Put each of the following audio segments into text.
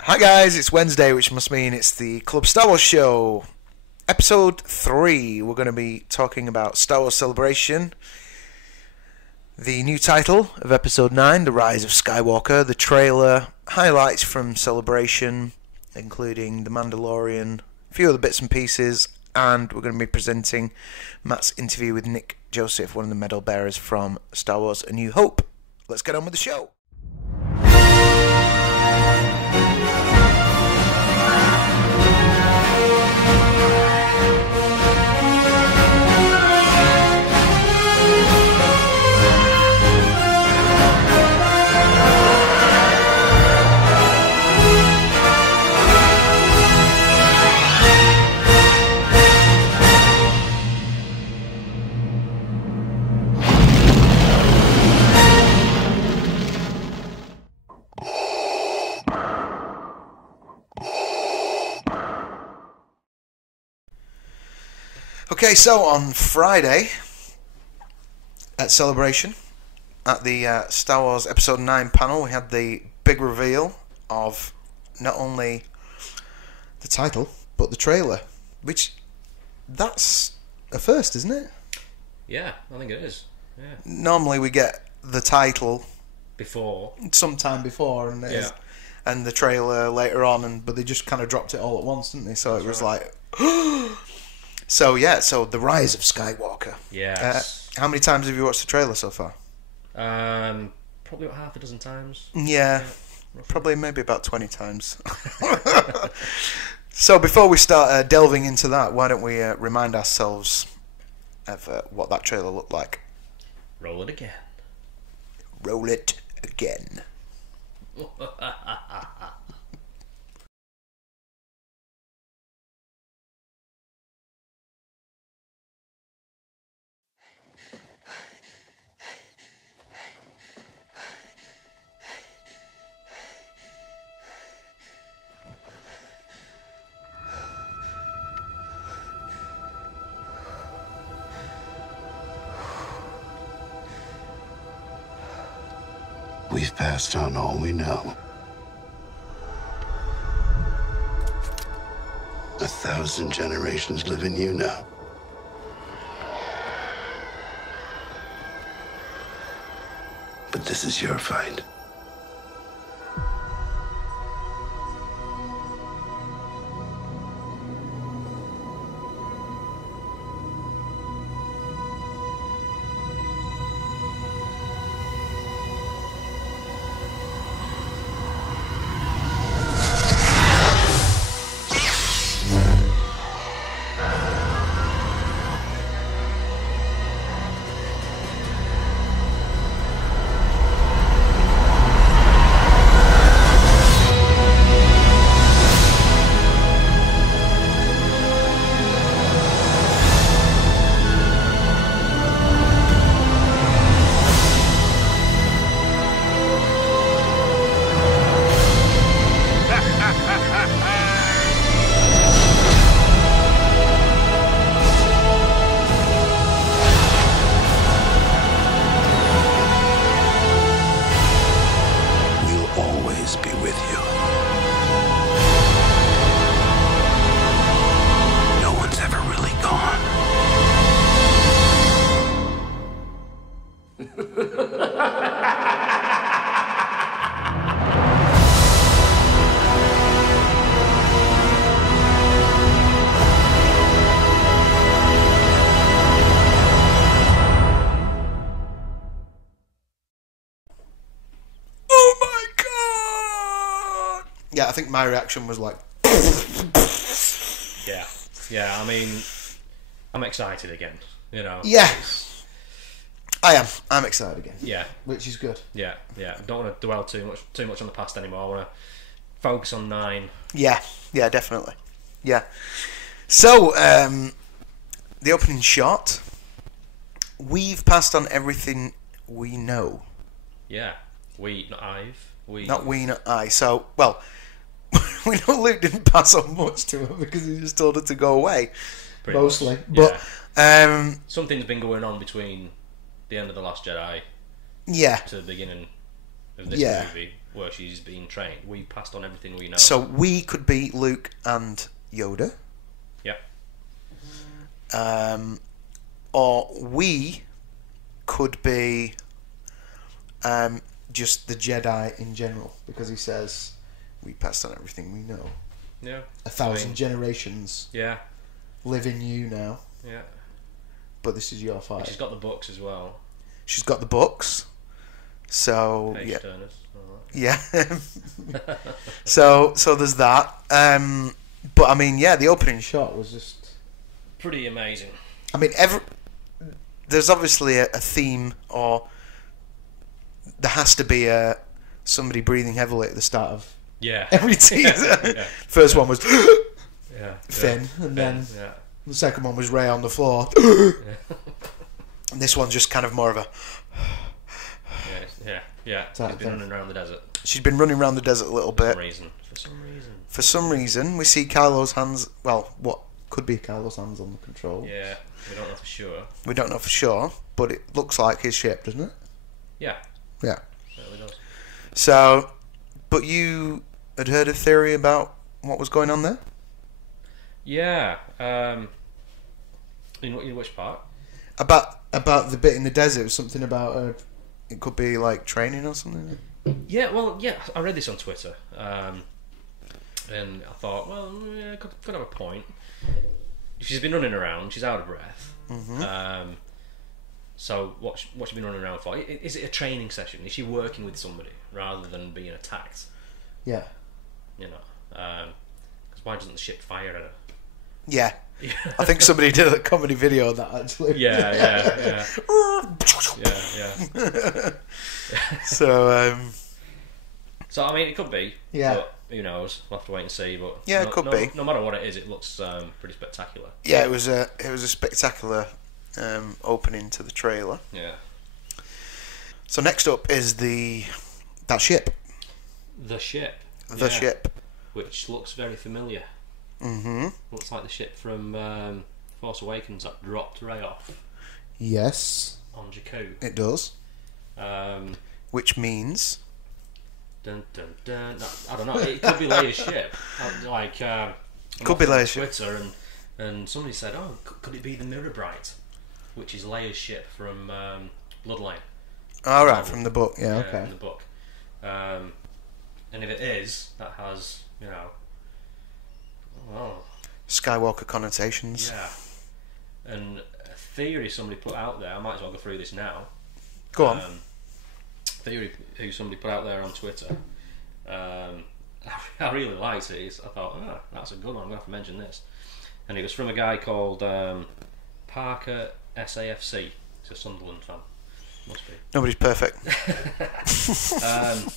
Hi guys, it's Wednesday, which must mean it's the Club Star Wars Show, Episode 3. We're going to be talking about Star Wars Celebration, the new title of Episode 9, The Rise of Skywalker, the trailer, highlights from Celebration, including The Mandalorian, a few other bits and pieces, and we're going to be presenting Matt's interview with Nick Joseph, one of the medal bearers from Star Wars A New Hope. Let's get on with the show. Okay, so on Friday at Celebration, at the Star Wars Episode 9 panel, we had the big reveal of not only the title, but the trailer, which, that's a first, isn't it? Yeah, I think it is. Yeah. Normally we get the title Before. sometime before, and and the trailer later on, but they just kind of dropped it all at once, didn't they? So That's it was right. like... So the Rise of Skywalker. Yes. How many times have you watched the trailer so far? Probably about half a dozen times. Yeah, probably maybe about 20 times. So before we start delving into that, why don't we remind ourselves of what that trailer looked like? Roll it again. Roll it again. We've passed on all we know. 1,000 generations live in you now. But this is your fight. Be with you. No one's ever really gone. Yeah, I think my reaction was like... Yeah, I mean, I'm excited again, you know. Yeah, I am. I'm excited again. Yeah. Which is good. Yeah. Don't want to dwell too much on the past anymore. I want to focus on 9. Yeah, definitely. Yeah. So, the opening shot. We've passed on everything we know. Yeah. We, not I've. We. Not we, not I. So, well, we know Luke didn't pass on much to her because he just told her to go away. Pretty mostly. much, But, something's been going on between the end of The Last Jedi yeah. to the beginning of this Yeah. movie where she's being trained. We passed on everything we know. So we could be Luke and Yoda. Yeah. Or we could be just the Jedi in general, because he says we passed on everything we know. Yeah. 1,000 generations Yeah. live in you now, Yeah. but this is your fight. She's got the books as well. She's got the books, so Page yeah, turners. All right. yeah. so there's that. But I mean, yeah, the opening shot was just Pretty amazing. I mean, there's obviously a theme, or there has to be somebody breathing heavily at the start of Yeah. every teaser. Yeah. First one was Yeah. Finn, and then Yeah. the second one was Ray on the floor. And this one's just kind of more of a... Yeah. Type She's been thing. running around the desert She's been running around the desert a little for bit. some reason. For some reason, we see Kylo's hands... Well, what could be Kylo's hands on the control. Yeah. We don't know for sure. We don't know for sure, but it looks like his ship, doesn't it? Yeah. Yeah. Certainly does. So, but you had heard a theory about what was going on there? Yeah. In which part? About the bit in the desert, it was something about it could be like training or something. Yeah, well, yeah, I read this on Twitter, and I thought, well, yeah, could have a point. She's been running around, she's out of breath. Mm-hmm. So what's she been running around for? Is it a training session? Is she working with somebody rather than being attacked? Yeah. You know, because why doesn't the ship fire at her? Yeah. I think somebody did a comedy video of that actually. Yeah. So So I mean, it could be. Yeah. But who knows? We'll have to wait and see. But Yeah, it could be. No matter what it is, it looks pretty spectacular. yeah, it was a spectacular opening to the trailer. Yeah. So next up is that ship. The ship. The ship. Which looks very familiar. Mm-hmm. Looks like the ship from Force Awakens that dropped Rey off Yes, on Jakku. it does. Um, Which means dun, dun, dun. No, I don't know. It could be Leia's ship. Like Could be Leia's ship. Twitter and somebody said, "Oh, could it be the Mirror Bright, which is Leia's ship from Bloodline?" all right, from the book. Yeah, okay. In the book. And if it is, that has Skywalker connotations. yeah. And a theory somebody put out there. I might as well go through this now. Go on. Theory who somebody put out there on Twitter. I really liked it. I thought, that's a good one. I'm going to have to mention this. And it was from a guy called Parker SAFC. He's a Sunderland fan. Must be. Nobody's perfect.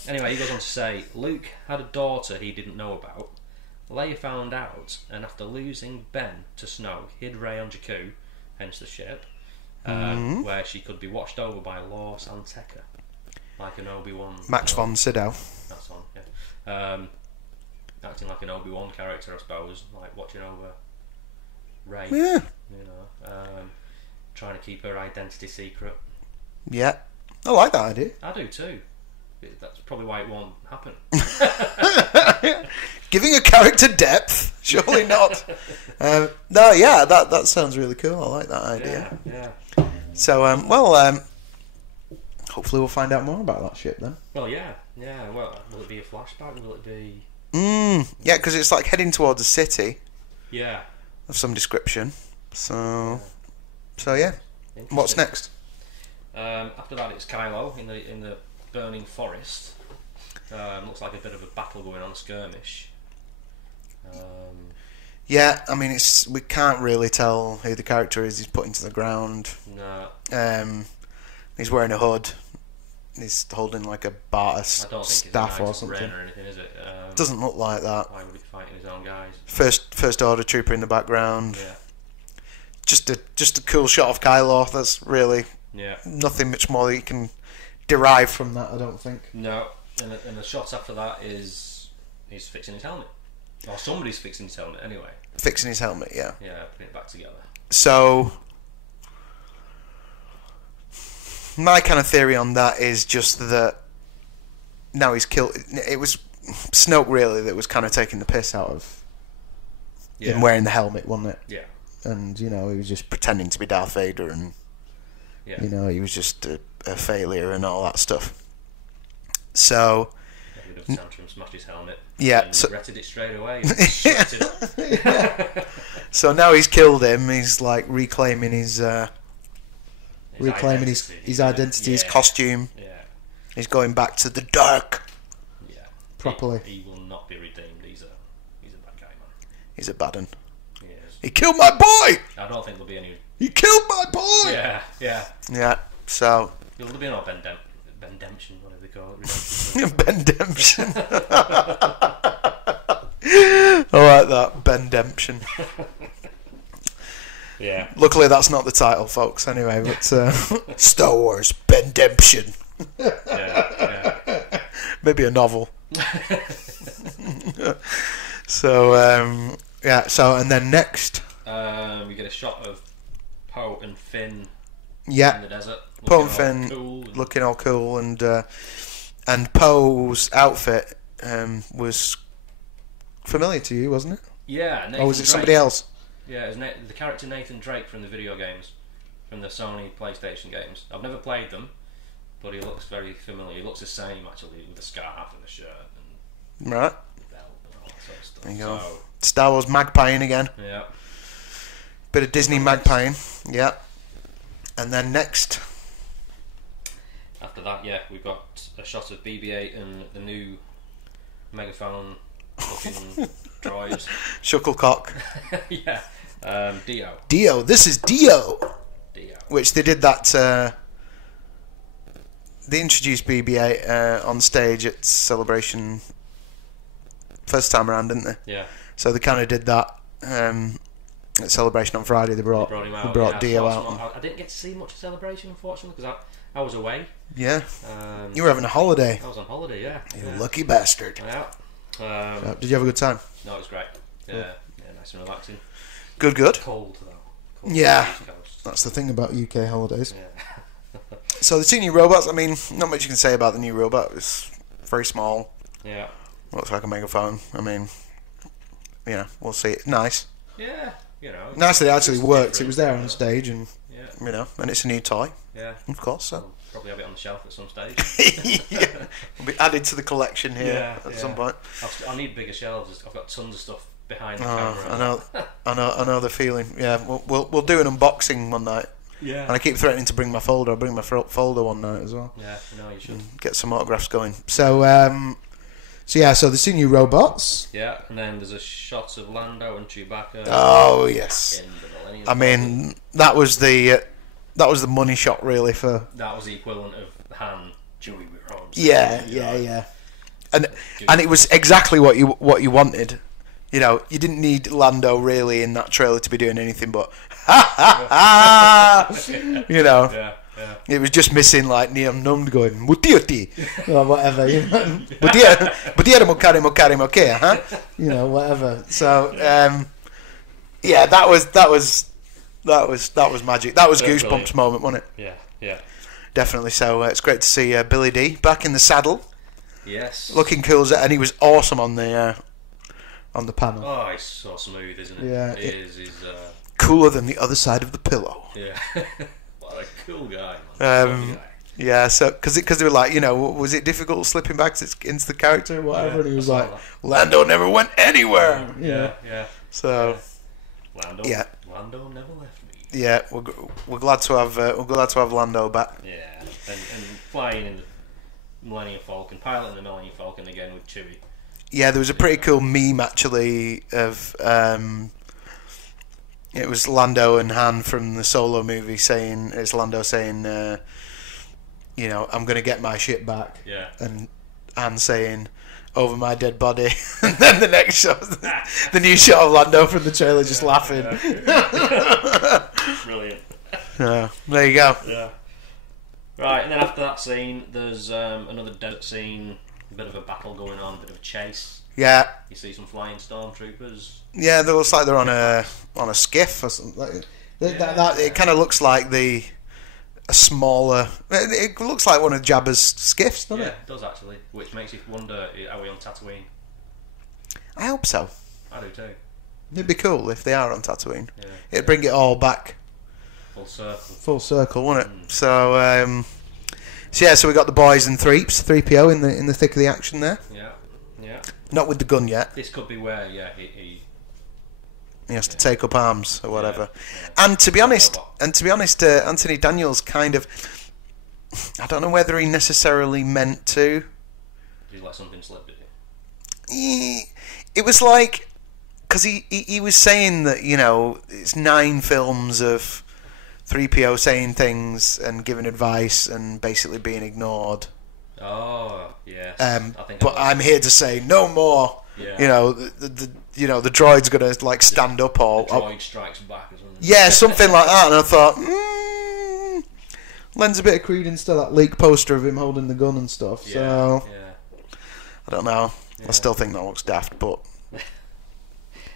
Anyway, he goes on to say, Luke had a daughter he didn't know about. Leia found out, and after losing Ben to Snoke, hid Rey on Jakku, hence the ship, where she could be watched over by Lor Santeca, like an Obi-Wan. Max von Sydow. That's on, yeah. Acting like an Obi-Wan character, I suppose, like watching over Rey. Yeah. Trying to keep her identity secret. Yeah. I like that idea. I do too. That's probably why it won't happen. Giving a character depth? Surely not. No, yeah, that sounds really cool. I like that idea. Yeah. So, hopefully we'll find out more about that ship then. Well, yeah. Well, will it be a flashback? Will it be? Yeah, because it's like heading towards a city Yeah. of some description. So yeah. What's next? After that, it's Kylo in the burning forest. Looks like a bit of a battle going on, a skirmish. Yeah, I mean, we can't really tell who the character is he's put into the ground. No. He's wearing a hood. He's holding like a barter I don't think staff it's or something. or anything, is it? Doesn't look like that. Why would he be fighting his own guys? First order trooper in the background. Yeah. Just a cool shot of Kylo. That's really nothing much more that you can derive from that, I don't think. No. And the shot after that is he's fixing his helmet. Or somebody's fixing his helmet anyway. Fixing his helmet, yeah. Yeah, putting it back together. So, my kind of theory on that is just that now he's killed. It was Snoke really that was kind of taking the piss out of him wearing the helmet, wasn't it? Yeah. And he was just pretending to be Darth Vader, and he was just a failure and all that stuff. So. He would have tantrum, smashed his helmet. Yeah, and so regretted it straight away. And swept it up. So now he's killed him. He's like reclaiming his identity, his costume. Yeah. He's going back to the dark. Yeah. Properly. He will not be redeemed. He's a bad guy, man. He's a bad un. He is. He killed my boy. I don't think there'll be any. He killed my boy. Yeah. Yeah. So. There'll be no Bendemption, whatever they call it. Bendemption. I like that. Bendemption. Yeah. Luckily, that's not the title, folks. Anyway, but Star Wars Bendemption. Yeah. Maybe a novel. So So and then next, we get a shot of Poe and Finn. Yeah. In the desert. Poe and Finn looking all cool, and Poe's outfit was familiar to you, wasn't it? Yeah. Nathan or was it Drake. somebody else? Yeah, it was the character Nathan Drake from the video games, from the Sony PlayStation games. I've never played them, but he looks very familiar. He looks the same actually, with the scarf and the shirt and right. the belt and all that sort of stuff. There you go. So, Star Wars magpieing again. yeah. Bit of Disney magpieing. Yeah. And then next. After that, we've got a shot of BB-8 and the new megaphone looking droids. Shuttlecock. Yeah. Dio. Dio. This is Dio. Dio. Which they did that. They introduced BB-8 on stage at Celebration first time around, didn't they? Yeah. So they kind of did that at Celebration on Friday. They brought him out. They brought Dio out. I didn't get to see much of Celebration, unfortunately, because I was away. Yeah. You were having a holiday. I was on holiday, yeah. You lucky bastard. Yeah. So, did you have a good time? No, it was great. Yeah, nice and relaxing. Good. Cold though. Cold Yeah. on the East Coast. That's the thing about UK holidays. Yeah. So the two new robots, I mean, not much you can say about the new robot. It's very small. Yeah. Looks like a megaphone. I mean, we'll see. Nice. Yeah, Nice that it actually it's worked. different, It was there on stage, and yeah. And it's a new toy, Yeah. of course. So I'll probably have it on the shelf at some stage. yeah, will be added to the collection here at some point. I need bigger shelves. I've got tons of stuff behind the Oh, camera. I know the feeling. Yeah, we'll do an unboxing one night. Yeah. And I keep threatening to bring my folder. I'll bring my folder one night as well. Yeah, no, you should. Get some autographs going. So so the two new robots. Yeah, and then there's a shot of Lando and Chewbacca. Oh yes. In the Millennium I mean, that was the money shot really for. That was the equivalent of Han, Chewie with arms. Yeah. And it was exactly what you wanted. You didn't need Lando really in that trailer to be doing anything but Yeah. It was just missing like Liam Numd going Mutioti or whatever, Mutiara Mokari, okay, huh? Whatever. So that was magic. That was Goosebumps brilliant moment, wasn't it? Yeah. Definitely. So it's great to see Billy D back in the saddle. Yes. Looking cool, and he was awesome on the panel. Oh, he's so smooth, isn't he? Yeah. He is. He's cooler than the other side of the pillow. yeah. What a cool guy, man. Yeah, so because they were like, was it difficult slipping back into the character or whatever? And he was like, Lando never went anywhere. Yeah. So Lando never left me. Yeah, we're glad to have Lando back. Yeah, and flying in the Millennium Falcon, piloting the Millennium Falcon again with Chewie. Yeah, there was a pretty cool meme actually of it was Lando and Han from the Solo movie saying, it's Lando saying, I'm going to get my shit back. Yeah. And Han saying, over my dead body. And then the next shot, the new shot of Lando from the trailer just laughing. Yeah. Brilliant. Yeah, there you go. Yeah. Right, and then after that scene, there's another desert scene, a bit of a battle going on, a bit of a chase. Yeah. You see some flying stormtroopers. Yeah, they looks like they're on a skiff or something. It kind of looks like the a smaller. It looks like one of Jabba's skiffs, doesn't Yeah, it? it does actually. Which makes you wonder: are we on Tatooine? I hope so. I do too. It'd be cool if they are on Tatooine. Yeah. It'd bring it all back Full circle. full circle, wouldn't it? So yeah, so we got the boys and 3PO in the thick of the action there. Yeah, yeah. Not with the gun yet. This could be where, he He has to take up arms or whatever. Yeah. And to be honest, Anthony Daniels kind of, I don't know whether he necessarily meant to. Did you let something slip, did you? It was like, because he was saying that, you know, it's 9 films of 3PO saying things and giving advice and basically being ignored. Oh, yes. But I'm here to say no more. Yeah. You know, the droid's gonna like stand up or The droid strikes back or something. yeah, something like that. And I thought, lends a bit of credence to that leak poster of him holding the gun and stuff. Yeah, So yeah. I don't know. Yeah. I still think that looks daft, but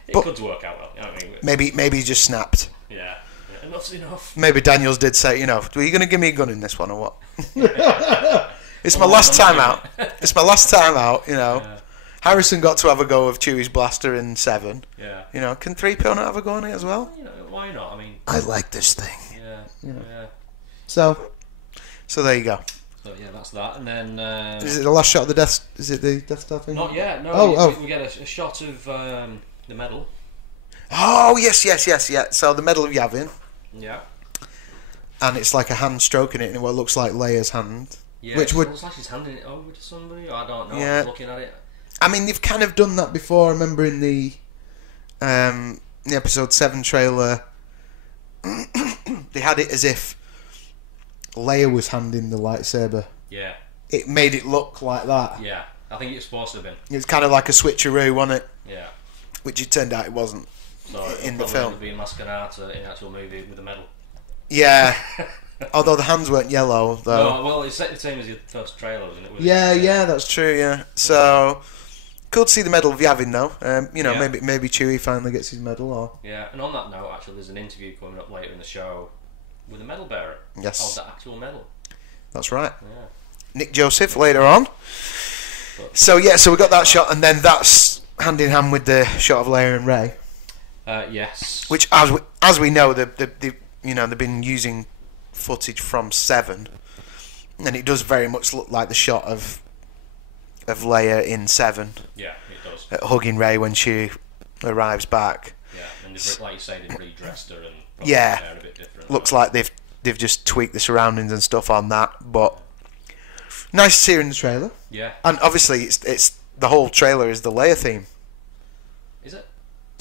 It could work out well. I mean, maybe he just snapped. yeah. Enough's enough. Maybe Daniels did say, you know, are you going to give me a gun in this one or what? It's my last time out. It's my last time out, you know. Yeah. Harrison got to have a go of Chewie's blaster in 7. Yeah. You know, can 3PO not have a go on it as well? You know, why not? I mean, I like this thing. yeah. Yeah. So there you go. So yeah, that's that. And then Is it the last shot of the Death? Is it the Death Star thing? not yet. No. Oh. We get a shot of the medal. Oh yes. Yeah. So the Medal of Yavin, Yeah. and it's like a hand stroking it in what looks like Leia's hand. Yeah. Which it would, looks like she's handing it over to somebody. I don't know. Yeah. I'm looking at it. I mean, they've kind of done that before. I remember in the Episode 7 trailer, they had it as if Leia was handing the lightsaber. Yeah. It made it look like that. Yeah. I think it's supposed to have been. It's kind of like a switcheroo, wasn't it? Yeah. Which it turned out it wasn't. So In the it'll film. probably be masquerade in the actual movie with a medal. Yeah. Although the hands weren't yellow, though. No, well, it's the same as your first trailer, isn't it? Yeah, that's true. Yeah. So cool to see the Medal of Yavin, though. You know, Yeah. maybe Chewie finally gets his medal, or Yeah, and on that note, actually, there's an interview coming up later in the show with a medal bearer. Yes. Of the actual medal. that's right. Yeah. Nick Joseph later on. So yeah, so we got that shot, and then that's hand in hand with the shot of Leia and Rey, Yes. which, as we know, they've been using footage from 7, and it does very much look like the shot of Leia in 7, Yeah, it does. hugging Rey when she arrives back. Yeah, and like you say, they've redressed her and Yeah. her a bit different. Looks like they've just tweaked the surroundings and stuff on that, but nice to see her in the trailer. Yeah. And obviously, it's the whole trailer is the Leia theme. Is it?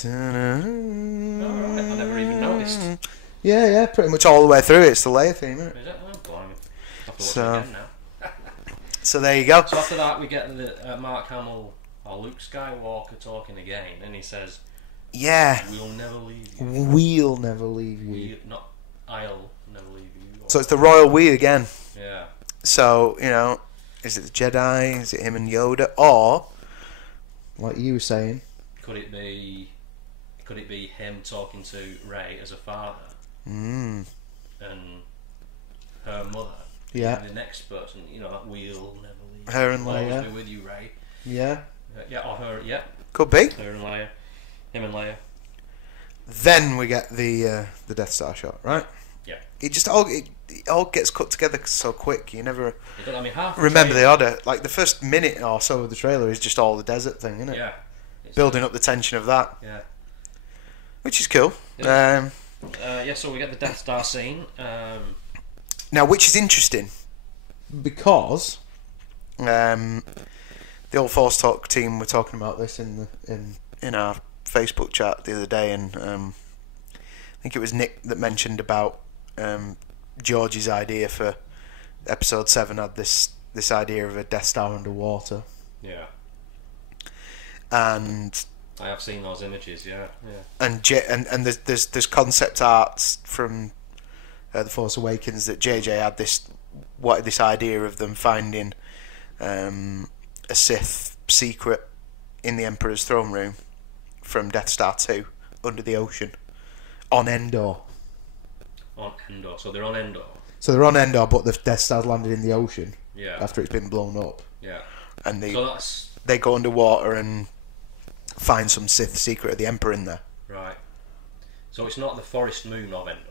Alright, Alright, I never even noticed. Yeah, pretty much all the way through. It's the Leia theme, isn't it? Is it? Oh, blimey. I have to watch So- it again now. So there you go. So after that, we get the Mark Hamill or Luke Skywalker talking again, and he says, Yeah, "We'll never leave you. we'll never leave you. I'll never leave you." So it's the royal we again. Yeah. So, you know, is it the Jedi? Is it him and Yoda? Or, like you were saying, Could it be him talking to Rey as a father mm, and her mother? Yeah. being the next person, you know, that we'll never leave. Her and We'll always Leia. be with you, Rey. Yeah, Yeah, or her. Yeah, could be. her and Leia. Him and Leia. Then we get the Death Star shot, right? Yeah. It all gets cut together so quick. You never I mean, half the remember the trailer- order. Like the first minute or so of the trailer is just all the desert thing, isn't it? Yeah. It's- Building up the tension of that, Yeah. which is cool. Yeah. Yeah. So we get the Death Star scene. Now, which is interesting because the old Force Talk team were talking about this in our Facebook chat the other day, and I think it was Nick that mentioned about George's idea for Episode 7 had this idea of a Death Star underwater, Yeah. and I have seen those images. Yeah. Yeah. and there's concept arts from The Force Awakens that JJ had this idea of them finding a Sith secret in the Emperor's throne room from Death Star 2 under the ocean on Endor. On Endor. So they're on Endor. So they're on Endor, but the Death Star's landed in the ocean. Yeah. After it's been blown up. Yeah. And So they go underwater and find some Sith secret of the Emperor in there. right. So it's not the forest moon of Endor.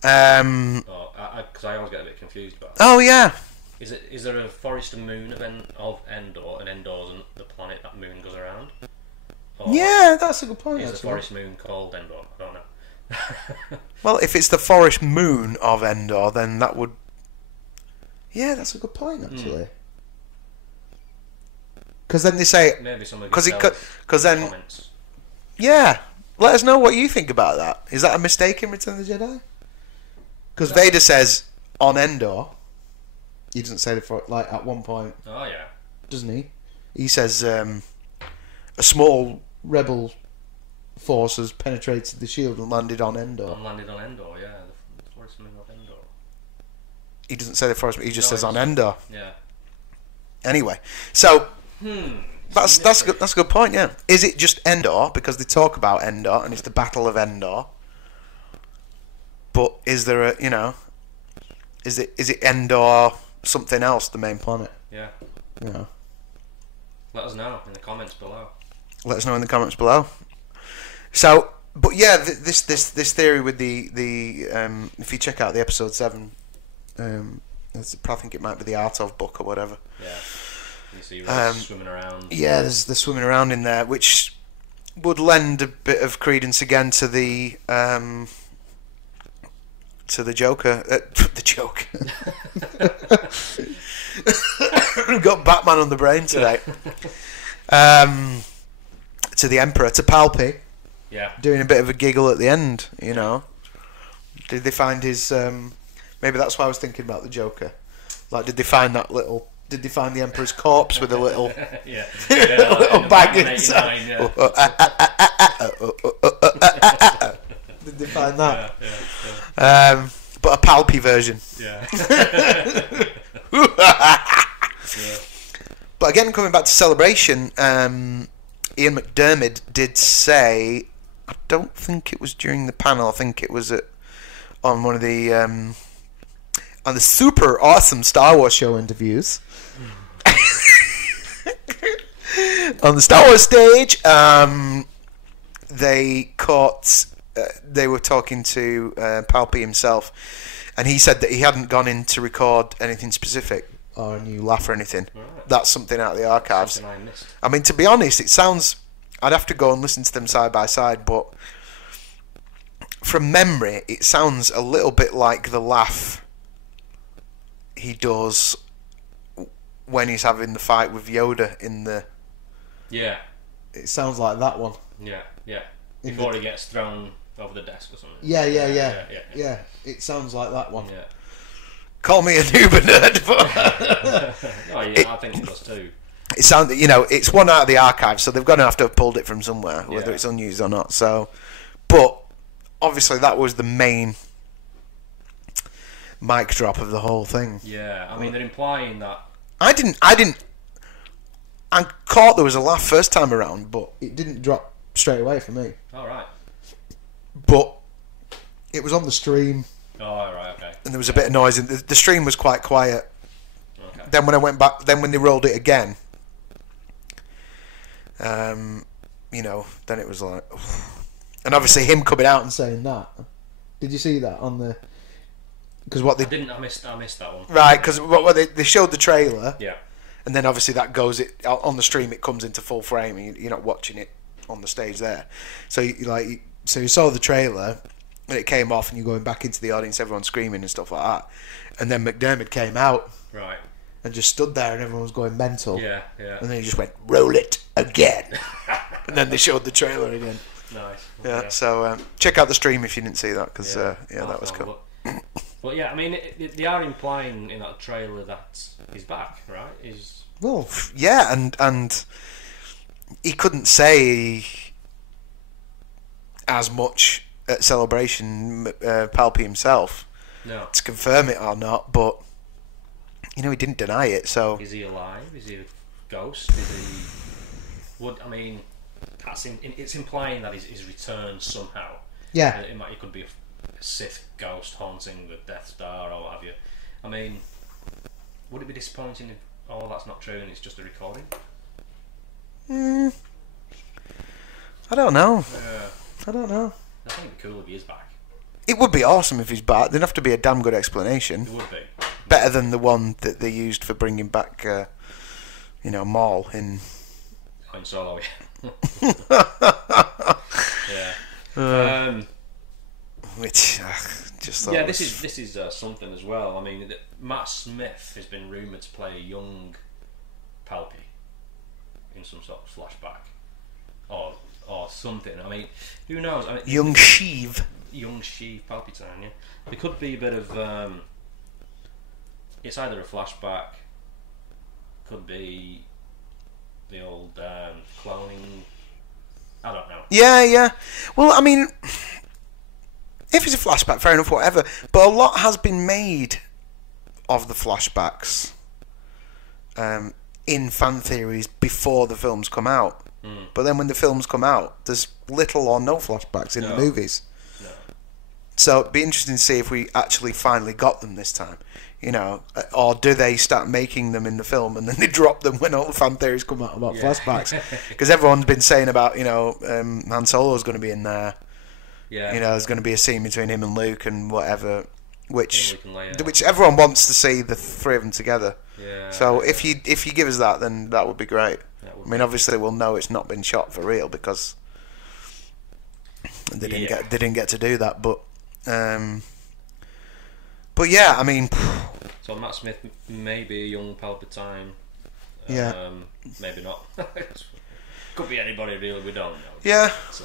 Because I always get a bit confused about that. Oh yeah. Is there a forest moon of Endor, and Endor's the planet that moon goes around? Or Yeah, that's a good point. is the actually. forest moon called Endor? I don't know. Well, if it's the forest moon of Endor, then that would. Yeah, that's a good point actually. Because then they say, Maybe somebody because then comments. yeah, let us know what you think about that. Is that a mistake in Return of the Jedi? Because Vader says on Endor. He doesn't say like at one point. Oh yeah. Doesn't he? He says a small rebel force has penetrated the shield and landed on Endor. Landed on Endor, yeah. The forest moon of Endor. He doesn't say the forest, but he just says he on doesn't. Endor. Yeah. Anyway, so that's a mystery. good, that's a good point. Yeah, is it just Endor because they talk about Endor and it's the Battle of Endor? But is there a is it Endor something else, the main planet? Yeah. Yeah. Let us know in the comments below. Let us know in the comments below. So, but yeah, this theory with the if you check out the episode 7, I think it might be the Art of book or whatever. Yeah. You see Rex swimming around. Yeah, there's swimming around in there, which would lend a bit of credence again to the Joker. The Joker. We've got Batman on the brain today. To the Emperor, to Palpy. Yeah. Doing a bit of a giggle at the end, you know. Did they find his... maybe that's why I was thinking about the Joker. Like, did they find the Emperor's corpse with a little... yeah. a little bag inside? Did they find that? Yeah. But a Palpy version. Yeah. But again, coming back to Celebration, Ian McDiarmid did say, I don't think it was during the panel, I think it was on one of the on the super awesome Star Wars show interviews. On the Star Wars stage, they were talking to Palpy himself, and he said that he hadn't gone in to record anything specific or a new laugh or anything. Right. That's something out of the archives. Something I missed. I mean, to be honest, it sounds... I'd have to go and listen to them side by side, but from memory, it sounds a little bit like the laugh he does when he's having the fight with Yoda in the... Yeah. It sounds like that one. Yeah. Before he gets thrown over the desk or something. Yeah. It sounds like that one. Yeah. Call me a noob nerd, but... Oh yeah, I think it does too. It sounds, it's one out of the archive, so they're going to have to have pulled it from somewhere, whether Yeah. it's unused or not. So, but obviously that was the main mic drop of the whole thing. Yeah, I mean they're implying that. I caught there was a laugh first time around, but it didn't drop straight away for me. Oh right. But it was on the stream, Oh right, okay. and there was a bit of noise, and the stream was quite quiet. Okay. Then when I went back, then when they rolled it again, then it was like, and obviously him coming out and saying that. Did you see that on the? Because what they I missed that one. right, because what they showed the trailer, Yeah. and then obviously that goes on the stream. It comes into full frame, and you're not watching it on the stage there. So you saw the trailer, and it came off, and you're going back into the audience, everyone's screaming and stuff like that. And then McDiarmid came out Right. and just stood there, and everyone was going mental. Yeah. And then he just went, roll it again. And then they showed the trailer again. Nice. Yeah. So check out the stream if you didn't see that, because I'll that was have a cool. look. But yeah, I mean, they are implying in that trailer that he's back, right? Well, yeah, and he couldn't say as much at Celebration, Palpy himself, No. to confirm it or not, but he didn't deny it. So Is he alive? Is he a ghost? Is he? It's implying that he's returned somehow. yeah, It could be Sith ghost haunting the Death Star or what have you. I mean, would it be disappointing if that's not true and it's just a recording? I don't know. Yeah. I don't know. I think it'd be cool if he is back. It would be awesome if he's back. There'd have to be a damn good explanation. It would be. Better than the one that they used for bringing back, Maul in... In Solo, yeah. Which, just thought... Yeah, this is something as well. I mean, Matt Smith has been rumoured to play a young Palpy in some sort of flashback. Or something. I mean, who knows? I mean, young Sheev Palpatine, yeah. There could be a bit of... it's either a flashback, could be the old cloning... I don't know. Yeah. Well, I mean, if it's a flashback, fair enough, whatever. But a lot has been made of the flashbacks in fan theories before the films come out. But then when the films come out, there's little or no flashbacks in the movies. No. So it'd be interesting to see if we actually finally got them this time. Or do they start making them in the film and then they drop them when all the fan theories come out about flashbacks? Because everyone's been saying about, Han Solo's going to be in there. Yeah. There's going to be a scene between him and Luke and whatever, which Luke and which everyone wants to see the three of them together. Yeah. So if you give us that, then that would be great. I mean, obviously we'll know it's not been shot for real because they didn't get to do that, but yeah, I mean. So Matt Smith may be a young Palpatine. Yeah. Maybe not. Could be anybody really. We don't know. Yeah. So,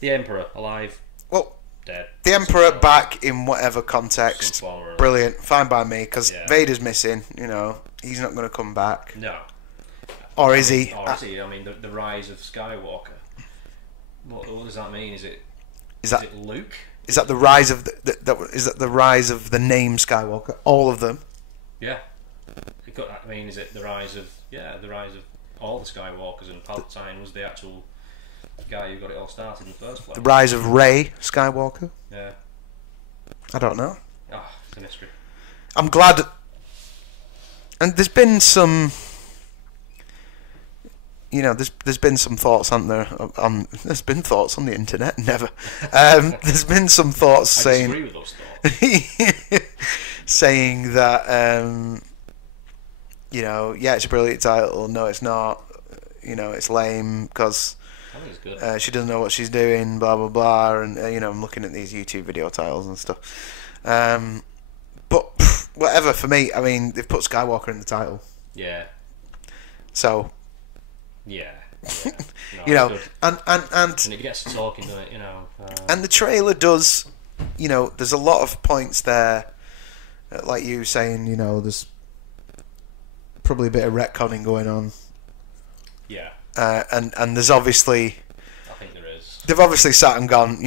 the Emperor alive. Well, dead. The Emperor back in whatever context. Or Brilliant. Fine by me because Vader's missing. He's not going to come back. No. Or is he? Or is he? I mean, the Rise of Skywalker. What does that mean? Is it Luke? Is that the rise of is that the rise of the name Skywalker? All of them. Yeah. I mean, is it the rise of all the Skywalkers, and Palpatine was the actual guy who got it all started in the first place? The rise of Rey Skywalker. Yeah. I don't know. It's a mystery. I'm glad. And there's been some. There's been some thoughts, haven't there? There's been thoughts on the internet. Never. There's been some thoughts saying. I disagree with those thoughts. Saying that, it's a brilliant title. No, it's not. It's lame because she doesn't know what she's doing. Blah blah blah. And I'm looking at these YouTube video titles and stuff. But whatever for me. I mean, they've put Skywalker in the title. Yeah. So. Yeah. No, and it gets to talking, doesn't it? And the trailer does, there's a lot of points there, like you saying, there's probably a bit of retconning going on. Yeah. And there's obviously. I think there is. They've obviously sat and gone,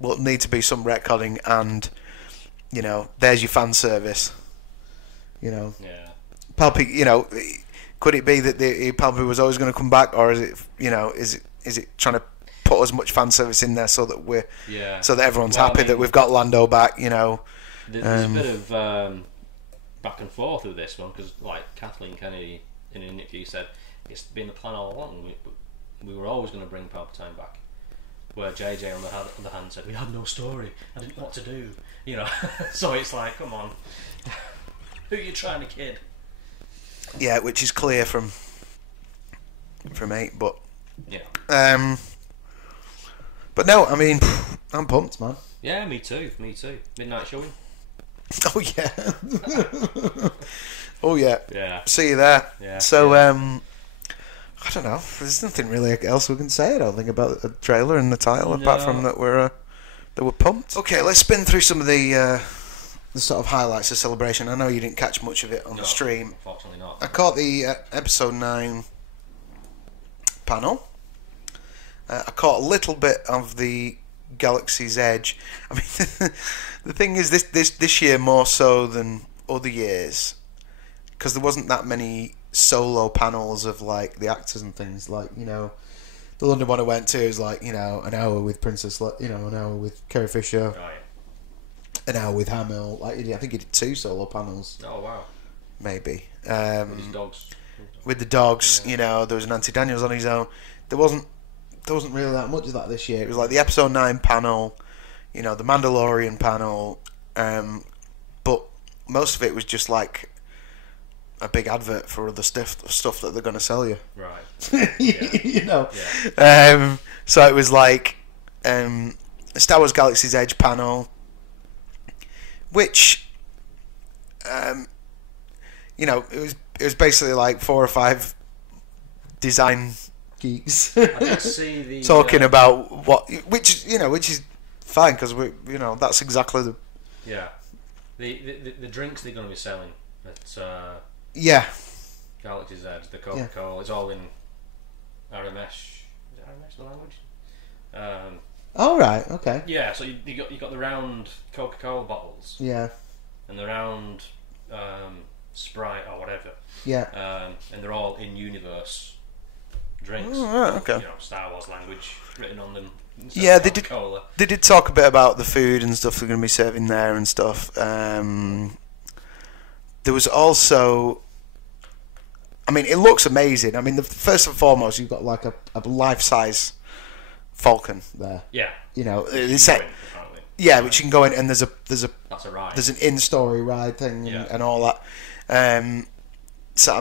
will need to be some retconning, and there's your fan service. Yeah. Palpy, could it be that the Palpy was always going to come back, or is it, is it trying to put as much fan service in there so that so that everyone's happy that we've got Lando back, There's a bit of back and forth with this one because, like Kathleen Kennedy in an interview said, it's been the plan all along. We were always going to bring Palpatine back. Where JJ on the other hand said, we had no story. I didn't know what to do. So it's like, come on, who are you trying to kid? Yeah, which is clear from 8, but yeah. But no, I mean, I'm pumped, man. Yeah, me too. Midnight showing. Oh yeah. Oh yeah. Yeah. See you there. Yeah. So I don't know. There's nothing really else we can say. I don't think about the trailer and the title, apart from that we're pumped. Okay, let's spin through some of the sort of highlights of Celebration. I know you didn't catch much of it on the stream. Unfortunately not. I caught the episode 9 panel. I caught a little bit of the Galaxy's Edge. I mean, the thing is, this year more so than other years, because there wasn't that many solo panels of like the actors and things. Like the London one I went to is like an hour with Princess, an hour with Carrie Fisher. Oh, yeah. an hour with Hamill. Like I think he did 2 solo panels, Oh wow. maybe. With his dogs. With the dogs, Yeah. there was an Nancy Daniels on his own. There wasn't really that much of that this year. It was like the episode 9 panel, the Mandalorian panel, but most of it was just like a big advert for other stuff that they're going to sell you. Right. Yeah. Yeah. So it was like Star Wars Galaxy's Edge panel, which it was basically like 4 or 5 design geeks I did see the talking about which is fine because that's exactly the the drinks they're going to be selling at yeah Galaxy's Edge, the Coca-Cola. It's all in RMS. Is it RMS the language? Oh right, okay. Yeah, so you got the round Coca-Cola bottles. Yeah. And the round Sprite or whatever. Yeah. And they're all in universe drinks. Oh, right, okay. Star Wars language written on them. Yeah, Coca-Cola. They did talk a bit about the food and stuff they're going to be serving there and stuff. There was also, it looks amazing. First and foremost, you've got like a life-size Falcon there. Yeah. It's set. Yeah, which you can go in, and there's a that's a ride. There's an in-story ride thing and all that. So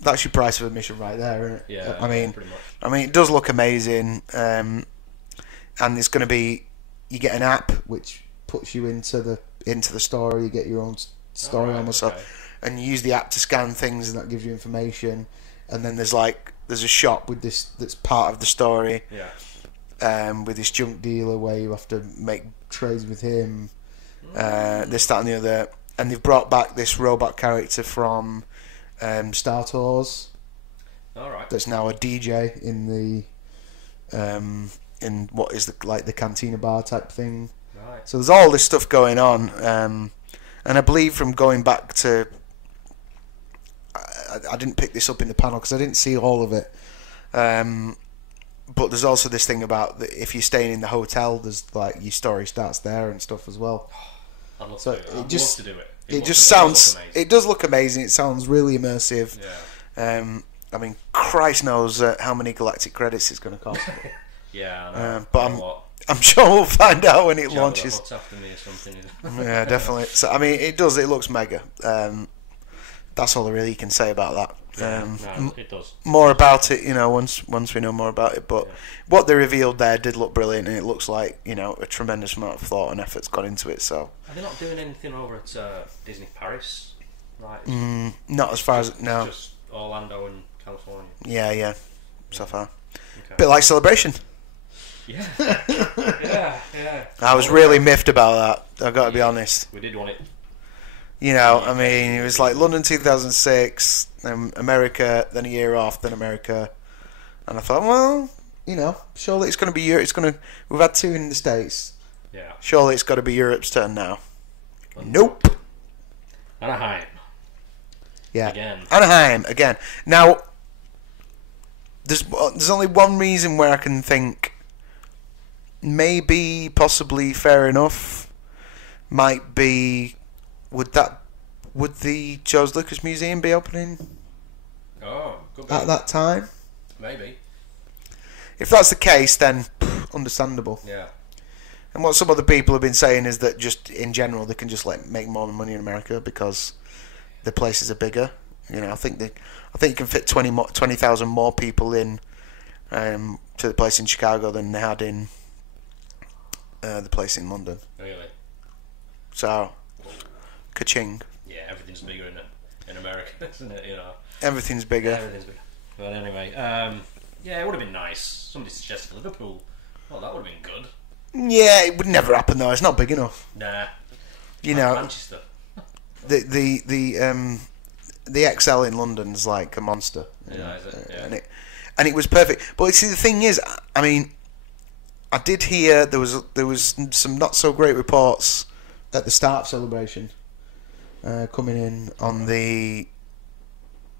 that's your price of admission right there, isn't it? Yeah. Pretty much. It does look amazing, and it's going to be. You get an app which puts you into the story. You get your own story almost, and you use the app to scan things, and that gives you information. And then there's a shop with this that's part of the story. Yeah. With this junk dealer where you have to make trades with him, this, that, and the other, and they've brought back this robot character from Star Tours. All right. That's now a DJ in what is the cantina bar type thing. Right. So there's all this stuff going on, and I believe from going back to, I didn't pick this up in the panel because I didn't see all of it. But there's also this thing about if you're staying in the hotel, there's like your story starts there and stuff as well. I'd love So to do it. just- I'd love to do it. It just sounds. amazing. It does look amazing. It sounds really immersive. Yeah. Christ knows how many galactic credits it's going to cost. Yeah, I know. But I'm sure we'll find out when it Jabba launches. the Hutt's after me or something. Yeah, definitely. So it does. It looks mega. That's all I really can say about that. No, it does. More about it, once we know more about it. But what they revealed there did look brilliant, and it looks like a tremendous amount of thought and effort's gone into it. So Are they not doing anything over at Disney Paris? Right. not as far as It's no. just Orlando and California. Yeah. So far, Okay. bit like Celebration. Yeah. yeah. I was really miffed about that. I've got to be honest. We did want it. It was like London 2006, then America, then a year off, then America, and I thought, well, surely it's going to be Europe. We've had 2 in the States. Yeah. Surely it's got to be Europe's turn now. Nope. Anaheim. Yeah. Again. Anaheim again. Now, there's only one reason where I can think maybe, possibly, fair enough. Might be, would the George Lucas Museum be opening Oh, good. at that time? Maybe. If that's the case, then understandable. Yeah. And what some other people have been saying is that just in general they can just make more money in America because the places are bigger. I think you can fit 20,000 more people in to the place in Chicago than they had in the place in London. Really. So, ka-ching. Yeah, everything's bigger in America, isn't it? Everything's bigger. Everything's bigger. But anyway, yeah, it would have been nice. Somebody suggested Liverpool. Well, that would have been good. Yeah, it would never happen though. It's not big enough. Nah. Manchester. The XL in London's like a monster. Yeah, is it? Yeah. And it was perfect. But see, the thing is, I did hear there was some not so great reports at the start of Celebration coming in on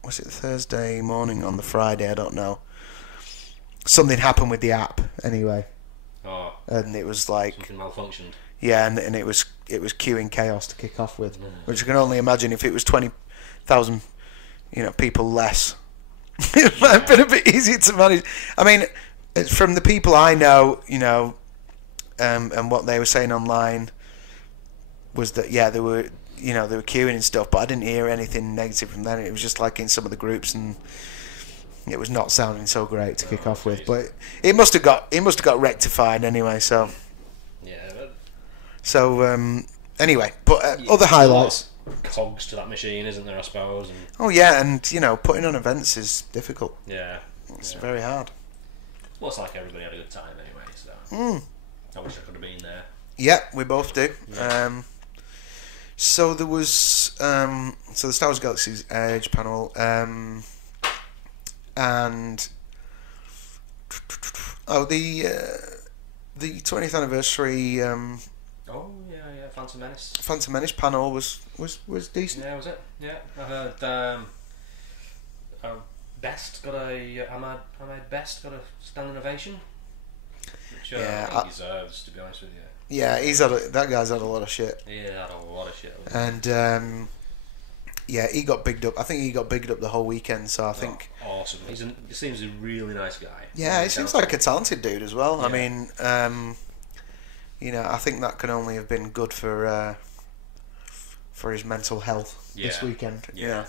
was it Thursday morning, on the Friday, I don't know. Something happened with the app anyway. Oh. And it was like, something malfunctioned. Yeah, and it was queuing chaos to kick off with, which I can only imagine if it was 20,000, people less. It might have been a bit easier to manage. I mean, it's from the people I know, and what they were saying online was that they were queuing and stuff, but I didn't hear anything negative from them. It was just like in some of the groups, and it was not sounding so great to kick off with. But it must have got rectified anyway. So anyway, but other highlights. Cogs to that machine, isn't there? I suppose. And oh yeah, and putting on events is difficult. Yeah, it's very hard. Well, it's like everybody had a good time anyway. So I wish I could have been there. Yeah, we both do. Yeah. So there was the Star Wars Galaxy's Edge panel, and the 20th anniversary. Phantom Menace. Phantom Menace panel was decent. Yeah, was it? Yeah, I heard Ahmad Best got a standing ovation, which I think he deserves, to be honest with you. Yeah, that guy's had a lot of shit. Yeah, had a lot of shit. And he got bigged up. I think he got bigged up the whole weekend. So I think awesome. He seems a really nice guy. Yeah, he seems like a talented dude as well. Yeah. I mean, I think that can only have been good for his mental health this weekend. Yeah,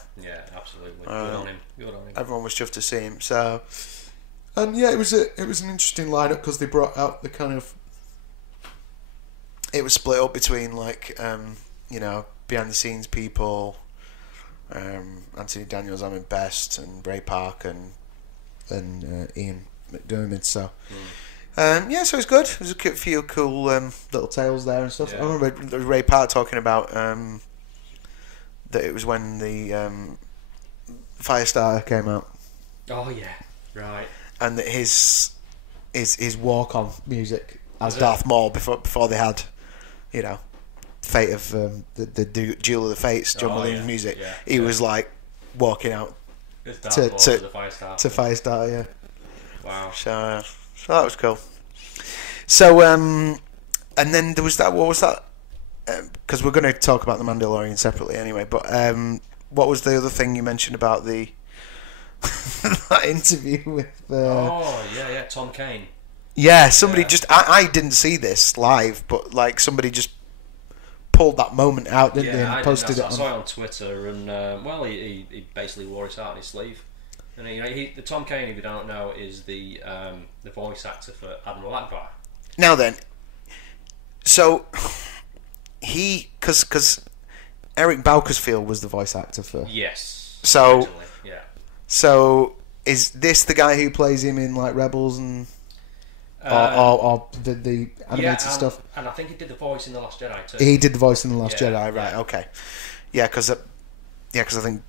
absolutely. Good on him. Everyone was chuffed to see him. So, and it was an interesting lineup because they brought out the kind of. It was split up between behind the scenes people, Anthony Daniels, Ahmed Best, and Ray Park, and Ian McDermott. So. So it's good. There's a few cool little tales there and stuff. Yeah. I remember Ray Park talking about that it was when the Firestarter came out. Oh yeah, right. And that his walk on music as Darth Maul before they had, Fate of the Duel of the Fates, John Williams music. Yeah. He was like walking out to Firestarter. Yeah. Wow. So that was cool. So, and then there was that. What was that? Because we're going to talk about the Mandalorian separately anyway. But what was the other thing you mentioned about the that interview with? Tom Kane. Yeah, somebody just. I didn't see this live, but somebody just pulled that moment out, didn't they? And posted it. I saw it on Twitter, and he basically wore it out on his sleeve. And the Tom Kane, if you don't know, is the voice actor for Admiral Akbar. Now then, so because Eric Balkersfield was the voice actor for. Yes. So yeah. So is this the guy who plays him in Rebels and or the animated stuff? And I think he did the voice in The Last Jedi too. He did the voice in The Last Jedi, right? Yeah. Okay. Yeah, because I think.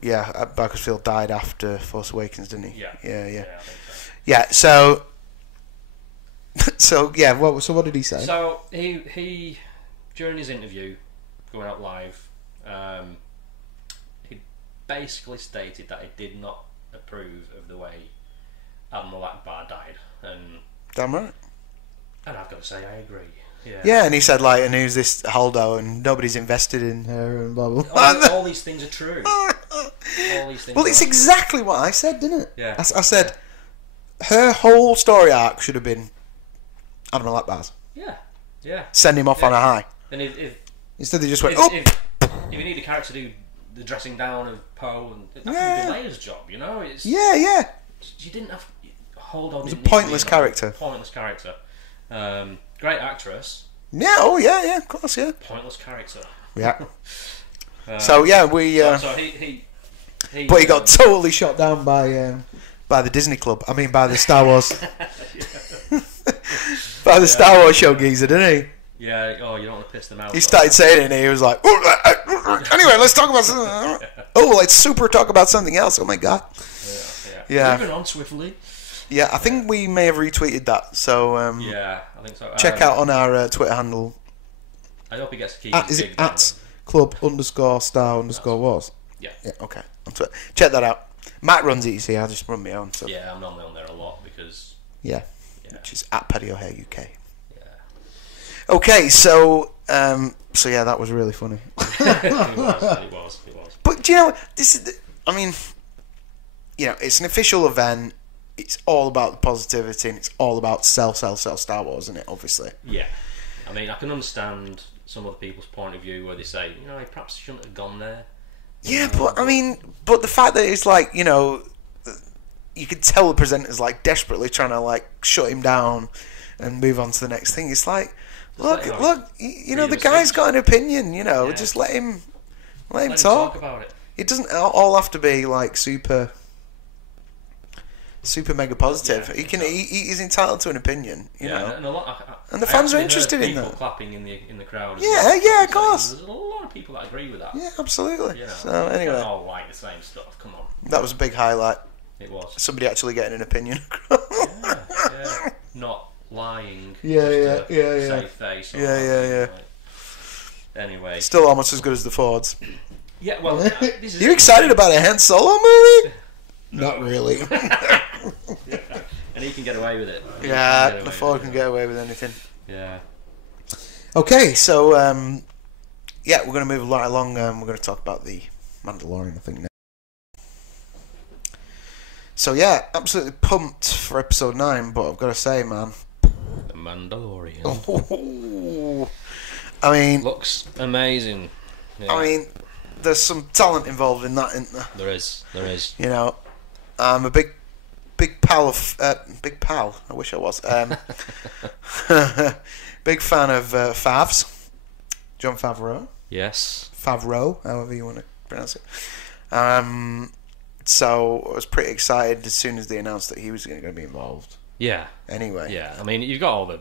Yeah, Bakersfield died after Force Awakens, didn't he? Yeah. Yeah. I think so. Yeah. So what did he say? So he during his interview going out live, he basically stated that he did not approve of the way Admiral Akbar died, and damn right. And I've got to say, I agree. Yeah. Yeah, and he said and who's this Holdo, and nobody's invested in her, and blah blah blah. All these things are true. All these things. Well, it's exactly what I said, didn't it? Yeah. I said her whole story arc should have been Admiral Akbar's. Yeah. Yeah. Send him off on a high. And if instead they just went. If you need a character to do the dressing down of Poe, and that could be Leia's job, It's yeah. You didn't have hold on. It was a pointless character. Pointless character. Great actress. Yeah. Oh yeah. Of course. Yeah. Pointless character. Yeah. So yeah, we. So he. But he got totally shot down by the Disney Club. I mean, by the Star Wars. By the Star Wars show geezer, didn't he? Yeah. Oh, you don't want to piss them out. He started saying it, and he was like, "Anyway, let's talk about something." Oh, let's super talk about something else. Oh my god. Yeah. Moving on swiftly. Yeah, I think we may have retweeted that. So yeah, I think so. Check out on our Twitter handle. I hope he gets to keep Is it at club_star_wars? Yeah. Yeah. Okay. On Twitter. Check that out. Matt runs it. You see, I just run my own. So. Yeah, I'm normally on there a lot because. Yeah. Which is at Paddy O'Hare UK. Okay, so yeah, that was really funny. It was. But do you know, this is, I mean, it's an official event. It's all about the positivity, and it's all about sell Star Wars, isn't it? Obviously. Yeah. I mean, I can understand some other people's point of view where they say, perhaps he shouldn't have gone there. Yeah, but I mean, but the fact that it's like, you could tell the presenter's like desperately trying to like shut him down and move on to the next thing. It's like, look, the guy's got an opinion. Just let him talk about it. It doesn't all have to be like super mega positive. Yeah, he's entitled to an opinion. You know, and the fans are interested in people that. clapping in the crowd. Yeah, of course. There's a lot of people that agree with that. Yeah, absolutely. So they anyway, all like the same stuff. Come on. That was a big highlight. It was. Somebody actually getting an opinion. yeah. Not lying. Yeah. Save face. Yeah. Anyway. Still almost as good as the Fords. Yeah, well, You excited about a Han Solo movie? Not really. And he can get away with it. Yeah, the Ford can get away with anything. Yeah. Okay, so we're going to move right along. We're going to talk about the Mandalorian, I think, now. So yeah, absolutely pumped for episode 9, but I've got to say, man, The Mandalorian. I mean, looks amazing. Yeah. I mean, there's some talent involved in that, isn't there? There is. I'm a big pal of big pal. I wish I was. Big fan of Favs, John Favreau. Yes. Favreau, however you want to pronounce it. So I was pretty excited as soon as they announced that he was going to be involved. Yeah. Anyway. Yeah, I mean, you've got all the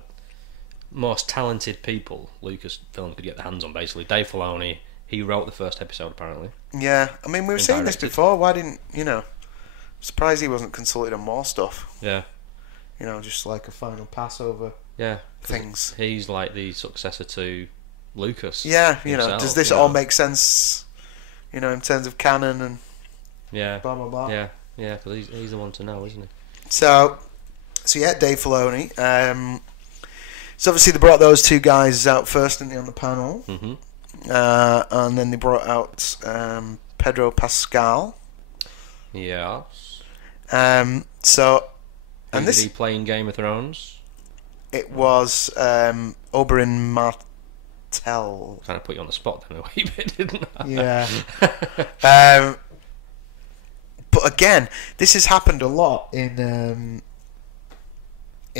most talented people Lucasfilm could get their hands on, basically. Dave Filoni, he wrote the first episode, apparently. Yeah, I mean, we were saying this before. Why didn't, I'm surprised he wasn't consulted on more stuff. Yeah. Just like a final pass over things. He's like the successor to Lucas. Yeah, himself, does this all make sense, in terms of canon and blah, blah, blah? Yeah, because he's the one to know, isn't he? So yeah, Dave Filoni. So obviously they brought those two guys out first, didn't they, on the panel? Mm-hmm. And then they brought out Pedro Pascal. Yes. So, and Did this he play in Game of Thrones? It was Oberyn Martell. Kind of put you on the spot then a wee bit, didn't I? Yeah. But again, this has happened a lot in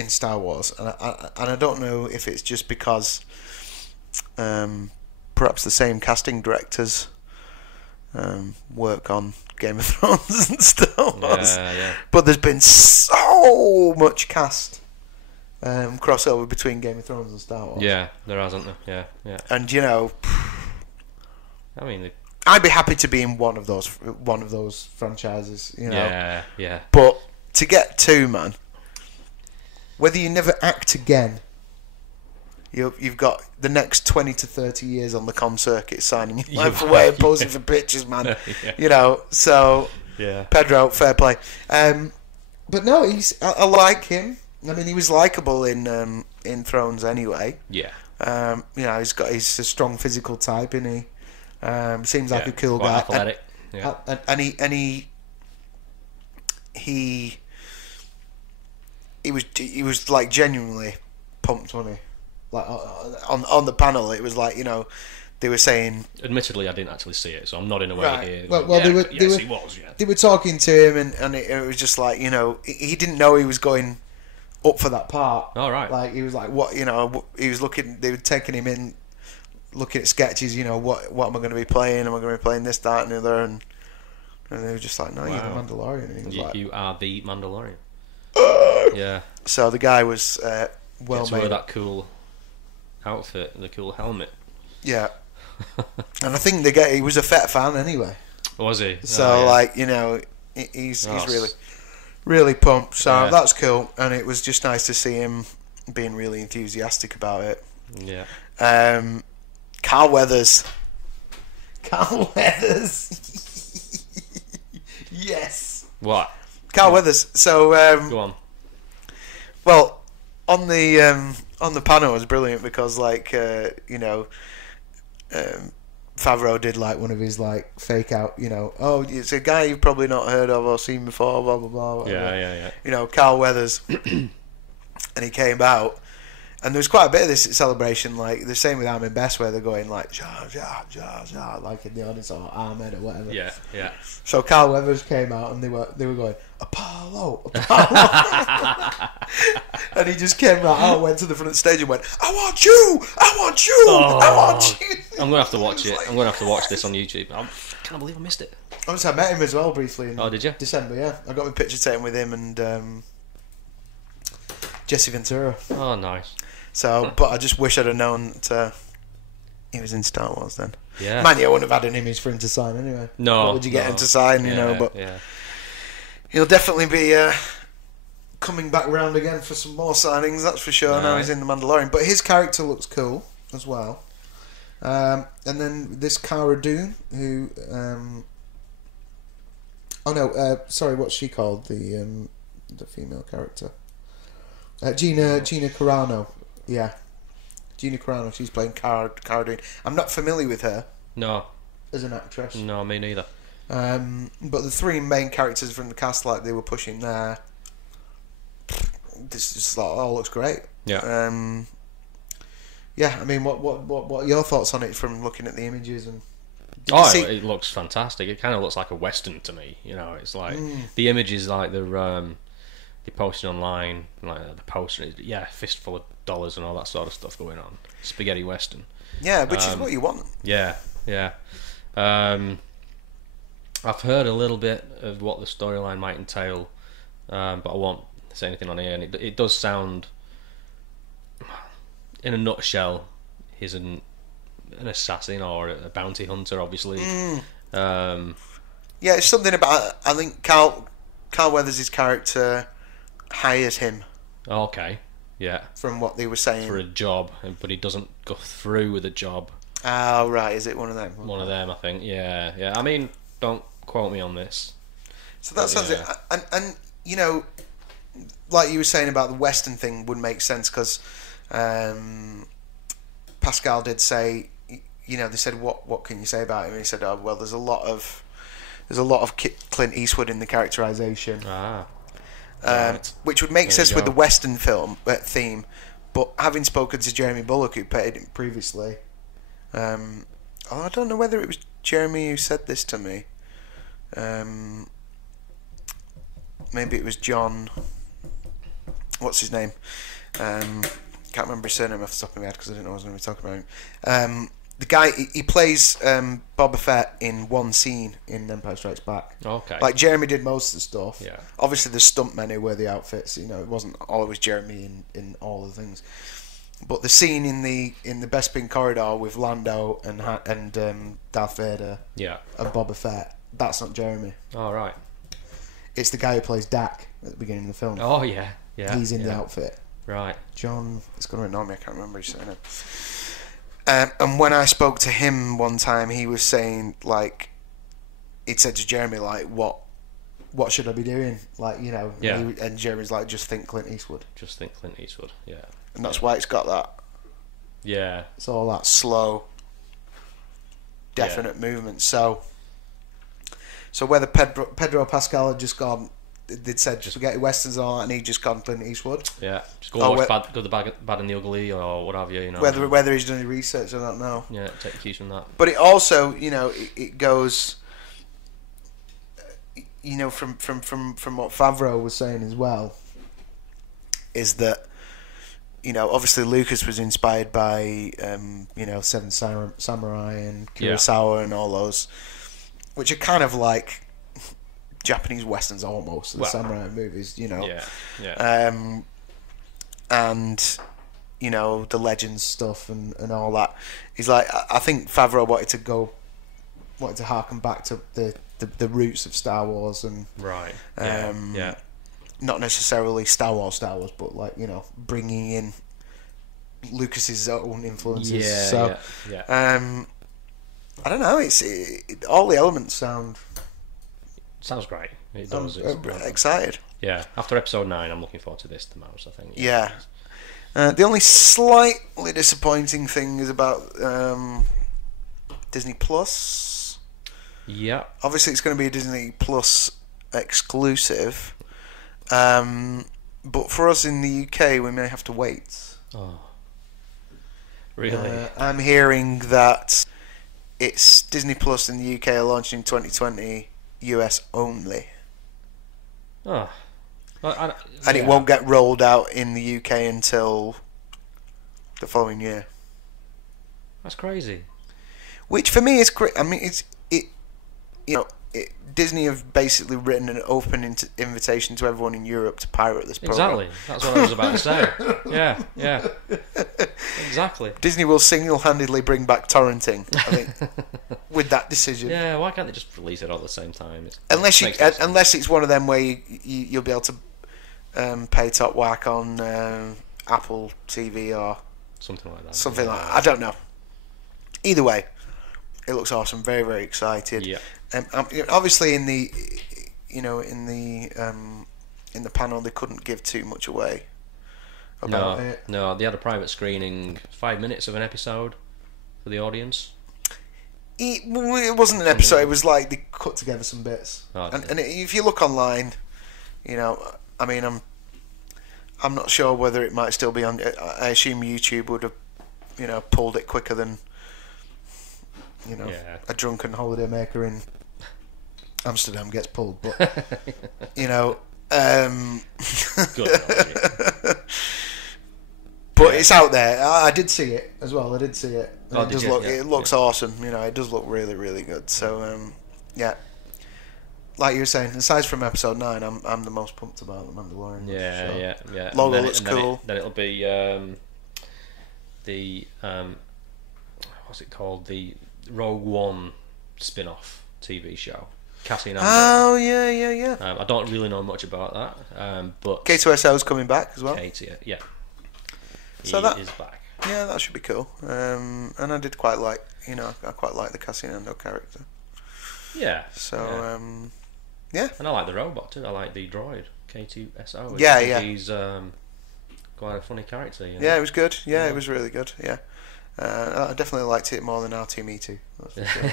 Star Wars, and I don't know if it's just because perhaps the same casting directors work on Game of Thrones and Star Wars. Yeah. But there's been so much cast crossover between Game of Thrones and Star Wars. Yeah, there hasn't there. Yeah. And I mean, I'd be happy to be in one of those franchises. Yeah. But to get two, man, whether you never act again, you've got the next 20 to 30 years on the com circuit signing your life away and posing for pictures, man. So Pedro, fair play. But no, I like him. I mean, he was likable in Thrones anyway. Yeah. He's a strong physical type, isn't he? Seems like a cool guy. Athletic. And he was like genuinely pumped, wasn't he? Like on the panel, it was like they were saying. Admittedly, I didn't actually see it, so I'm not in a way here. Well, he was. Yeah. They were talking to him, and it was just like he didn't know he was going up for that part. All right. Like he was like, what he was looking. They were taking him in, looking at sketches. What am I going to be playing? Am I going to be playing this, that, and the other? And they were just like, no, you're the Mandalorian. And he was like, you are the Mandalorian. Yeah. So the guy was well made. Wear that cool outfit and the cool helmet. Yeah. And I think he was a Fett fan anyway. Was he? So he's really, really pumped. So that's cool, and it was just nice to see him being really enthusiastic about it. Yeah. Carl Weathers. Yes. What? Carl Weathers. So go on. Well, on the on the panel was brilliant because, like, Favreau did like one of his like fake out, oh, it's a guy you've probably not heard of or seen before, blah blah blah. Whatever. Yeah. Carl Weathers, and he came out, and there was quite a bit of this celebration, like the same with Armin Best, where they're going like Jar Jar Jar Jar, like in the audience, or Ahmed or whatever. Yeah. So Carl Weathers came out, and they were going Apollo, and he just came right out, went to the front of the stage, and went, I want you, I want you. I'm gonna have to watch it. I'm gonna have to watch this on YouTube. I can't believe I missed it. I met him as well briefly. In did you? December, yeah. I got my picture taken with him and Jesse Ventura. Oh, nice. So, but I just wish I'd have known that he was in Star Wars then. Yeah. Man, you wouldn't have had an image for him to sign anyway. No. What would you get him to sign, but he'll definitely be coming back round again for some more signings, that's for sure. Now he's in The Mandalorian. But his character looks cool as well. And then this Cara Dune, who... sorry, what's she called? The female character. Gina Carano. Yeah. Gina Carano, she's playing Cara Dune. I'm not familiar with her. No. As an actress. No, me neither. But the three main characters from the cast, like they were pushing there, this just all looks great. Yeah. Yeah, I mean, what are your thoughts on it from looking at the images and? It looks fantastic. It kind of looks like a western to me. It's like the images, like they're posting online, like the poster, fistful of dollars and all that sort of stuff going on. Spaghetti western. Yeah, which is what you want. Yeah. I've heard a little bit of what the storyline might entail, but I won't say anything on here. And it does sound, in a nutshell, he's an assassin or a bounty hunter, obviously. Yeah, it's something about. I think Carl Weathers' character hires him. Okay. Yeah. From what they were saying. For a job, but he doesn't go through with the job. Oh, right. Is it one of them? One of them, I think. Yeah. I mean, don't quote me on this. So that sounds it. And like you were saying about the Western thing would make sense because Pascal did say, they said, what can you say about him? And he said, oh, well, there's a lot of Clint Eastwood in the characterization. Which would make sense with the Western film theme, but having spoken to Jeremy Bulloch, who played him previously, I don't know whether it was Jeremy who said this to me. Maybe it was John. What's his name? Can't remember his surname off the top of my head because I didn't know I was going to be talking about him. The guy, he plays Boba Fett in one scene in Empire Strikes Back. Okay. Like Jeremy did most of the stuff. Yeah. Obviously, the stuntmen who wear the outfits. It wasn't always Jeremy in all the things. But the scene in the Bespin corridor with Lando and Darth Vader. Yeah. And Boba Fett. That's not Jeremy. Oh, right. It's the guy who plays Dak at the beginning of the film. Oh, yeah. He's in the outfit. Right. John. It's going to annoy me. I can't remember his surname. And when I spoke to him one time, he was saying, like, he'd said to Jeremy, like, what should I be doing? Like, and Jeremy's like, just think Clint Eastwood. Just think Clint Eastwood, yeah. And that's why it's got that. Yeah. It's all that slow, definite movement. So whether Pedro Pascal had just gone, they'd said spaghetti westerns and all that, and he'd just gone Clint Eastwood. Yeah, just go watch Good, the Bad and the Ugly, or what have you. Whether he's done any research, I don't know. Yeah, take the cues from that. But it also, it goes, from what Favreau was saying as well, is that, obviously Lucas was inspired by, Seven Samurai and Kurosawa and all those, which are kind of like Japanese westerns almost, the samurai movies, Yeah. And the legends stuff and all that. He's like, I think Favreau wanted to harken back to the roots of Star Wars and right. Not necessarily Star Wars, but like bringing in Lucas's own influences. I don't know. All the elements sounds great. It does. I'm excited. Yeah. After episode 9, I'm looking forward to this the most, I think. Yeah. The only slightly disappointing thing is about Disney Plus. Yeah. Obviously, it's going to be a Disney Plus exclusive. But for us in the UK, we may have to wait. Oh. Really? I'm hearing that it's Disney Plus in the UK are launching in 2020, US only. Oh. Well, And it won't get rolled out in the UK until the following year. That's crazy. Which for me is great. I mean, Disney have basically written an open invitation to everyone in Europe to pirate this program. Exactly. That's what I was about to say. Yeah. Exactly. Disney will single-handedly bring back torrenting, I think, with that decision. Yeah, why can't they just release it all at the same time? Unless it's one of them where you'll be able to pay top whack on Apple TV or something like that. Something like that. I don't know. Either way, it looks awesome. Very, very excited. Yeah. Obviously, in the panel, they couldn't give too much away about it. No, they had a private screening, 5 minutes of an episode for the audience. It wasn't an episode. It was like they cut together some bits. And if you look online, I mean, I'm not sure whether it might still be on. I assume YouTube would have, pulled it quicker than, a drunken holidaymaker in Amsterdam gets pulled. But, Good analogy. But it's out there. I did see it as well. I did see it. Oh, It looks awesome. It does look really, really good. So, yeah. Like you were saying, aside from episode 9, I'm the most pumped about the Mandalorian. Yeah. Logo looks cool. Then it'll be the what's it called? The Rogue One spin-off TV show. Cassian Andor. Oh yeah. I don't really know much about that, but K2SO's coming back as well. Yeah. So he is back. Yeah, that should be cool. And I did quite like, I quite like the Cassian Andor character. Yeah. So, yeah. And I like the robot too. I like the droid K2SO. Yeah. He's quite a funny character. Yeah, it was good. Yeah, it was really good. Yeah. I definitely liked it more than R2-D2. That's for sure.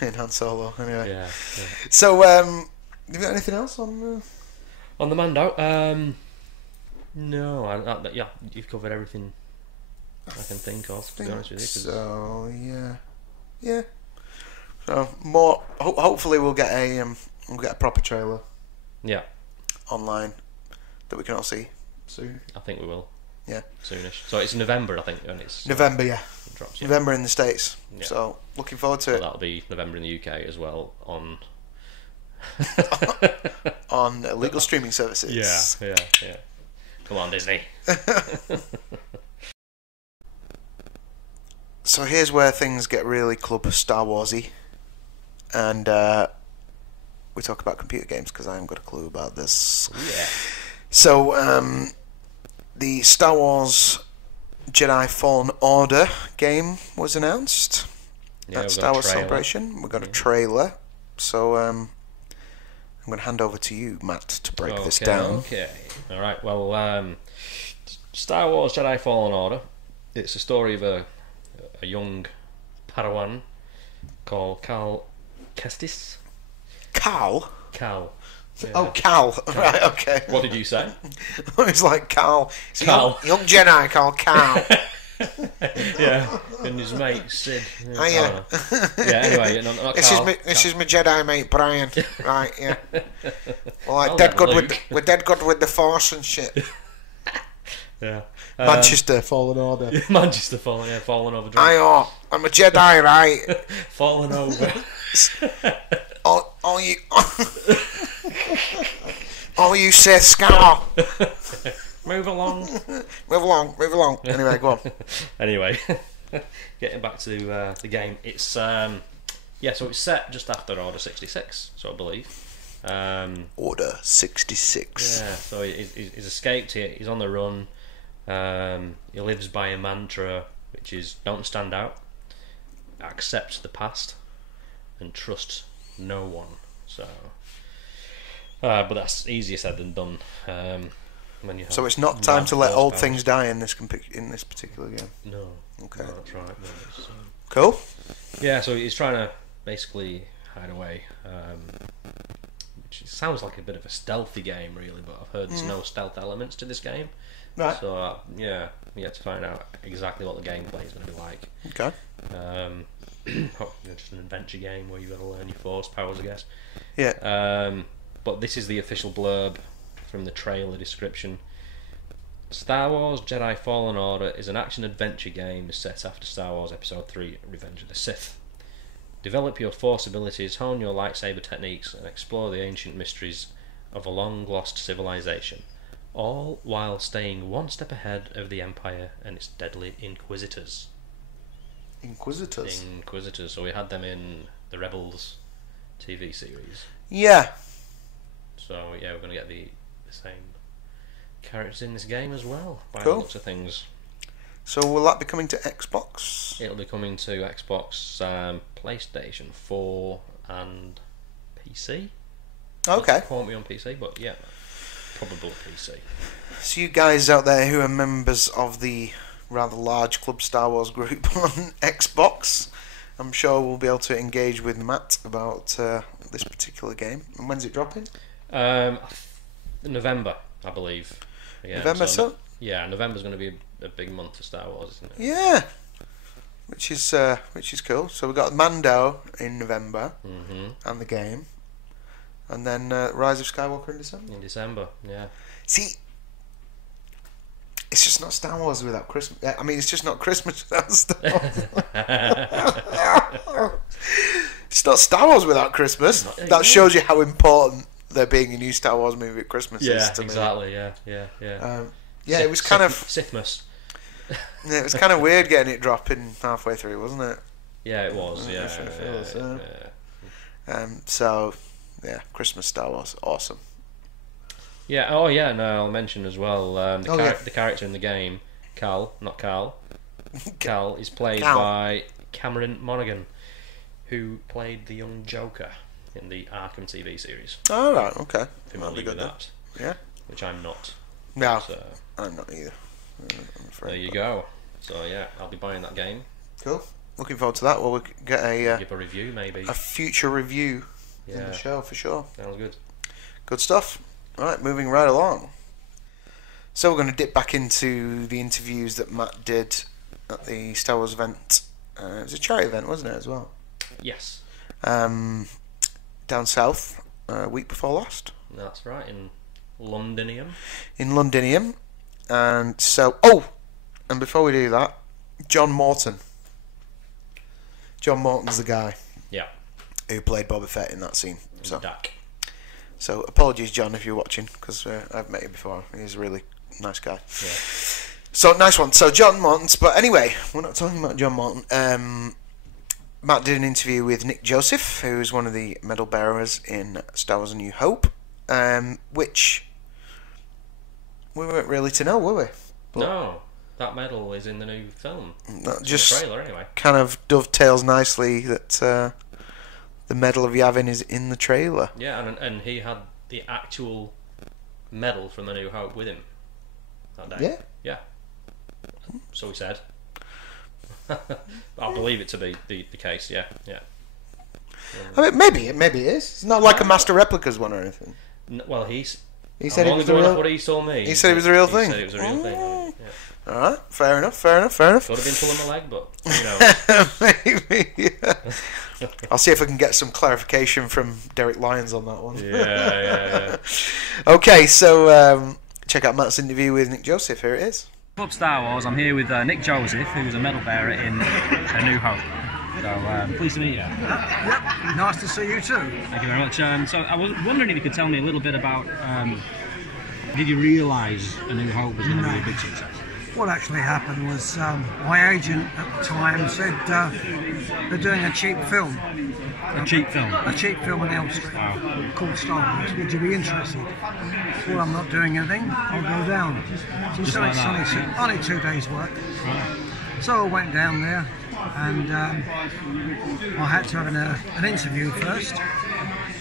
In Han Solo, anyway. Yeah. So, have you got anything else on the Mando? No, you've covered everything I can think of. To be honest with you, so yeah. So more. Hopefully, we'll get a proper trailer. Yeah. Online that we can all see soon. I think we will. Yeah. Soonish. So it's November, I think, and it's November. Yeah. It drops, November in the States. Yeah. So looking forward to it. That'll be November in the UK as well on. On illegal streaming services. Yeah. Come on, Disney. So here's where things get really Club Star Warsy, and we talk about computer games because I haven't got a clue about this. Yeah. So the Star Wars Jedi Fallen Order game was announced at Star Wars Celebration. We got a trailer. So I'm going to hand over to you, Matt, to break this down. Okay. All right. Well, Star Wars Jedi Fallen Order. It's a story of a young Padawan called Cal Kestis. Cal? Cal. Yeah. Oh, Cal. Right, okay. What did you say? It's like Cal. It's Cal. Young Jedi called Cal. Yeah. And his mate, Sid. Oh, yeah. Anyway, not this Cal. This is my Jedi mate, Brian. Right, yeah. Well, I'll dead let good we're dead good with the Force and shit. Yeah. Manchester Fallen Order. Manchester Fallen over. I'm a Jedi, right? Fallen over. all you Sith Scar. Move along. Move along. Anyway, go on. Anyway, getting back to the game, it's so it's set just after Order 66, so I believe. Order 66. Yeah, so he's escaped. He's on the run. He lives by a mantra, which is don't stand out, accept the past, and trust no one. So, but that's easier said than done. When you have So it's not time to let force old powers. things die in this particular game. No. Okay. No, that's right. No, it's, Cool. yeah, so he's trying to basically hide away. Which sounds like a bit of a stealthy game, really, but I've heard there's no stealth elements to this game. Right. So, yeah, we have to find out exactly what the gameplay is going to be like. Okay. Just an adventure game where you've got to learn your force powers, I guess. Yeah. But this is the official blurb from the trailer description. Star Wars Jedi Fallen Order is an action-adventure game set after Star Wars Episode 3 Revenge of the Sith. Develop your force abilities, hone your lightsaber techniques, and explore the ancient mysteries of a long-lost civilization, all while staying one step ahead of the Empire and its deadly Inquisitors. Inquisitors. So we had them in the Rebels TV series. Yeah. So yeah, we're going to get the same characters in this game as well, by the Cool. looks of things. So will that be coming to Xbox? It'll be coming to Xbox, PlayStation 4 and PC. Okay. Don't quote me on PC, but yeah, probably PC. So you guys out there who are members of the rather large Club Star Wars group on Xbox, I'm sure we'll be able to engage with Matt about this particular game. And when's it dropping? November, I believe. Again, November, so? Yeah, November's going to be a big month for Star Wars, isn't it? Yeah. Which is cool. So we've got Mando in November, and the game. And then Rise of Skywalker in December. In December, yeah. See, it's just not Star Wars without Christmas. I mean, it's just not Christmas without Star Wars. It's not Star Wars without Christmas. That shows you how important there being a new Star Wars movie at Christmas is to me. Exactly, yeah. Yeah, it was kind of Sithmas. yeah, it was kind of weird getting it dropping halfway through, wasn't it? Yeah, it was. Yeah, That's what it feels, yeah. So yeah, Christmas Star Wars, awesome. Yeah. Oh, yeah. No, I'll mention as well. yeah. The character in the game, Cal, not Carl. Cal is played Cal. by Cameron Monaghan, who played the young Joker in the Arkham TV series. All right, okay. Familiar with that? Yeah. Which I'm not. No, So I'm not either. I'm afraid. there you go. So yeah, I'll be buying that game. Cool. Looking forward to that. Well, we can get Give a review, maybe. a future review in Yeah. the show for sure. Sounds good. Good stuff. All right, moving right along. So we're going to dip back into the interviews that Matt did at the Star Wars event. It was a charity event, wasn't it, as well? Yes, Down south, a week before last, that's right. In Londinium. in Londinium. And so, and before we do that, John Morton. John Morton's the guy Yeah. who played Boba Fett in that scene. So, Dak. so apologies, John, if you're watching, because I've met him before. He's a really nice guy. Yeah. So, nice one. So, John Morton's, but anyway, we're not talking about John Morton. Matt did an interview with Nick Joseph, who's one of the medal bearers in Star Wars A New Hope, which we weren't really to know, were we? But No, that medal is in the new film. that It's just in the trailer, anyway. kind of dovetails nicely that the Medal of Yavin is in the trailer. Yeah, and he had the actual medal from the New Hope with him that day. Yeah. Yeah. So he said. I believe it to be the case. Yeah. I mean, maybe it is. It's not like a Master Replicas one or anything. Well, He I'm said it only was the going off real. what he told me. He said it was the real thing. He said it was the real thing. Yeah. All right, fair enough. Could have been pulling my leg, but who knows? Maybe. Yeah. I'll see if I can get some clarification from Derek Lyons on that one. Yeah. Okay, so check out Matt's interview with Nick Joseph. Here it is. Club Star Wars, I'm here with Nick Joseph, who's a medal bearer in A New Hope. So, pleased to meet you. Yep, nice to see you too. Thank you very much. So, I was wondering if you could tell me a little bit about, did you realise A New Hope was going to be a big success? What actually happened was my agent at the time said they're doing a cheap film. A cheap film? A cheap film in Elm Street called Star Wars. Would you be interested? Well, I'm not doing anything. I'll go down. So Just it's like only 2 days' work. Right. So I went down there and I had to have an interview first.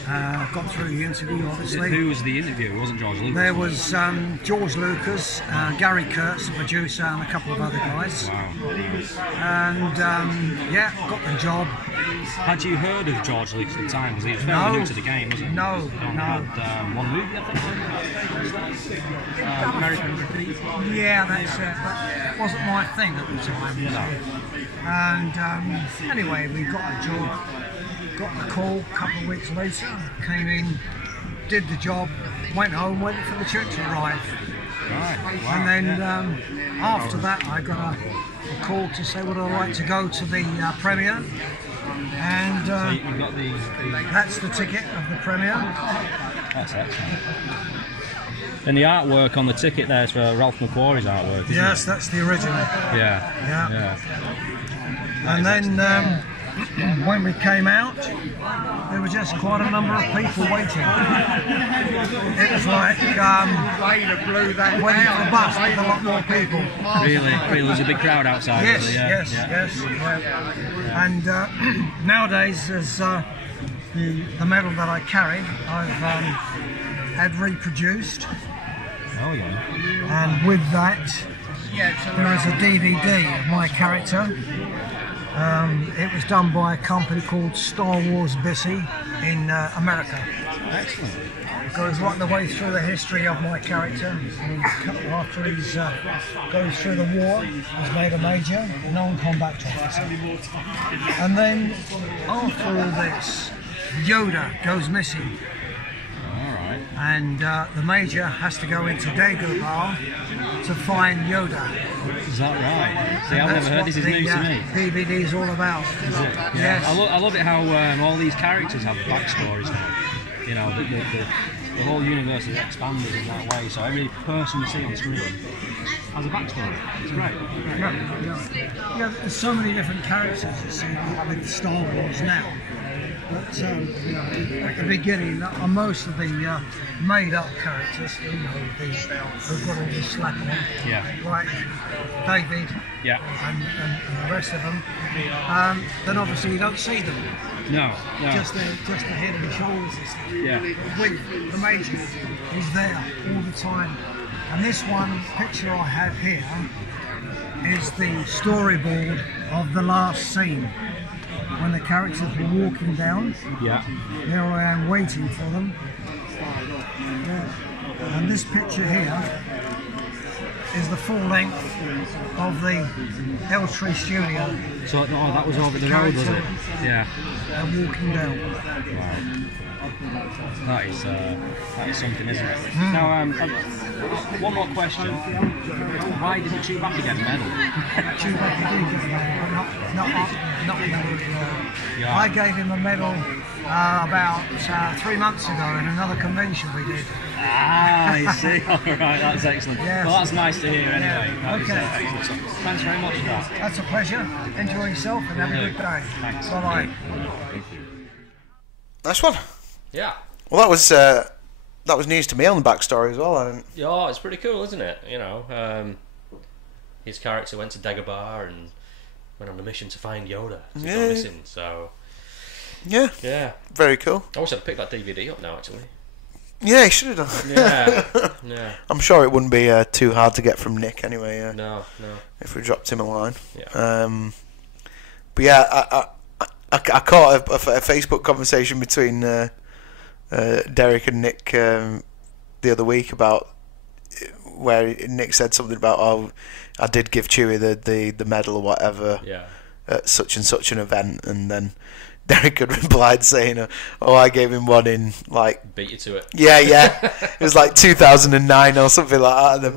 Got through the interview, obviously. Who was the interview? It wasn't George Lucas. There was George Lucas, Gary Kurtz, the producer, and a couple of other guys. Wow. And got the job. Had you heard of George Lucas at the time? Because he was very new to the game, wasn't he? No, He'd only had one movie, I think. American Graffiti. Yeah, that's it. But it wasn't my thing at the time. No. And anyway, we got a job. Got the call a couple of weeks later. Came in, did the job, went home, waited for the church to arrive. Right. Wow. And then after that, I got a call to say would I like to go to the premiere. And So you got the that's the ticket of the premiere. That's excellent. And the artwork on the ticket there is for Ralph McQuarrie's artwork, isn't Yes, it? that's the original. Yeah. And then when we came out, there was just quite a number of people waiting. It was like waiting for a bus with a lot more people. Really, there's a big crowd outside. Yes, really, yes. And nowadays, there's the medal that I carried, I've had reproduced. Oh yeah. And with that, there is a DVD of my character. It was done by a company called Star Wars Bissy in America. Excellent. It goes right the way through the history of my character. After he goes through the war, he's made a major, non-combat officer. And then after all this, Yoda goes missing. Alright. And the major has to go into Dagobah to find Yoda. Is that right? See, I've never heard this. Is news to me. DVD is all about. Is it? Yeah. Yes. I love it how all these characters have backstories now. You know, the whole universe is expanded in that way. So every person you see on screen has a backstory. It's great. Yeah, there's so many different characters you see with Star Wars now. But at the beginning, most of the made-up characters, who've got all this slack on, like David and the rest of them, then obviously you don't see them. No. Just the head and the shoulders and stuff. Yeah. With the major, he's there all the time. And this one picture I have here is the storyboard of the last scene. When the characters were walking down, there I am waiting for them. And this picture here is the full length of the Elstree studio. So that was over the road, was it? Yeah. And walking down. Wow. That is something, isn't it? Now, one more question. Why didn't Chewbacca get a medal? Chewbacca did get a medal, not a medal. I gave him a medal about 3 months ago in another convention we did. I see. All right, that's excellent. Yes. Well, that's nice to hear anyway. Yeah. Okay. Excellent. So, thanks very much for that. That's a pleasure. Enjoy yourself and have a good day. Thanks. Bye-bye. Nice one. Yeah. Well, that was news to me on the backstory as well. I didn't... Yeah, it's pretty cool, isn't it? You know, his character went to Dagobah and went on a mission to find Yoda. He's gone missing, so... Yeah. Very cool. I wish I'd picked that DVD up now, actually. Yeah, he should have done. Yeah. I'm sure it wouldn't be too hard to get from Nick anyway. No. If we dropped him a line. Yeah. But yeah, I caught a Facebook conversation between Derek and Nick the other week about where Nick said something about, oh, I did give Chewie the medal or whatever at such and such an event, and then Derek had replied saying, oh, I gave him one in like... Beat you to it. Yeah. It was like 2009 or something like that, and then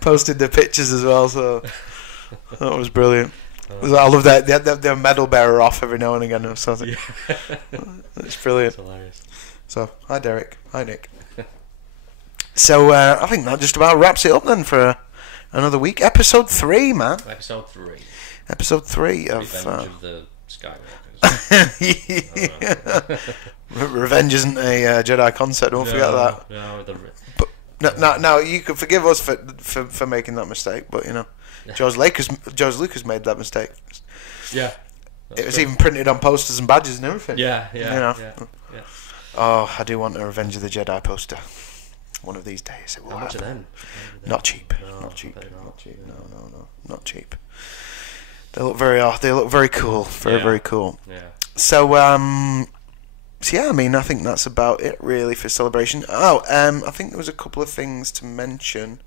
posted the pictures as well, so that was brilliant. I love that they have their medal bearer off every now and again. So it's brilliant. It's hilarious. So hi Derek, hi Nick. So I think that just about wraps it up then for another week. Episode 3, man. Episode 3 of Revenge of the Skywalkers. Revenge isn't a Jedi concept. Don't forget that. No. Now you can forgive us for making that mistake, but you know. George Lucas made that mistake. Yeah. It was even printed on posters and badges and everything. Yeah. You know. Yeah. Oh, I do want a Revenge of the Jedi poster. One of these days it will How much are happen. them? Not cheap. No, Not cheap. they're not. Not cheap. No. Not cheap. They look very cool. Very cool. Yeah. So yeah, I mean, I think that's about it really for Celebration. Oh, I think there was a couple of things to mention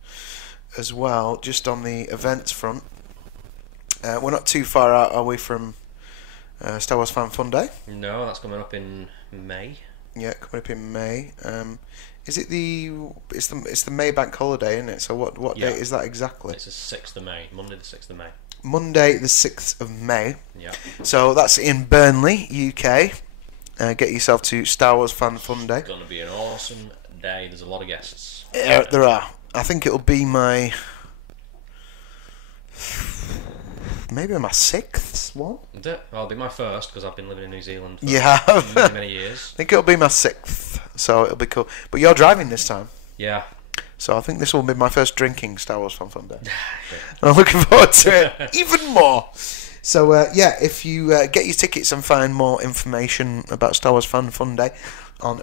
as well, just on the events front. We're not too far out, are we, from Star Wars Fan Fun Day? No, that's coming up in May. Yeah, coming up in May. Is it it's the May bank holiday, isn't it? So what Yeah. date is that exactly? It's the 6th of May, Monday the 6th of May. Monday the 6th of May. Yeah. So that's in Burnley, UK. Get yourself to Star Wars Fan Fun Day. It's going to be an awesome day. There's a lot of guests. Yeah, there are. I think it'll be maybe my 6th one. Is it? Well, it'll be my first because I've been living in New Zealand for You have? many, many years. I think it'll be my 6th, so it'll be cool. But you're driving this time, Yeah. so I think this will be my first drinking Star Wars Fan Fun Day. I'm looking forward to it even more. So yeah, if you get your tickets and find more information about Star Wars Fan Fun Day on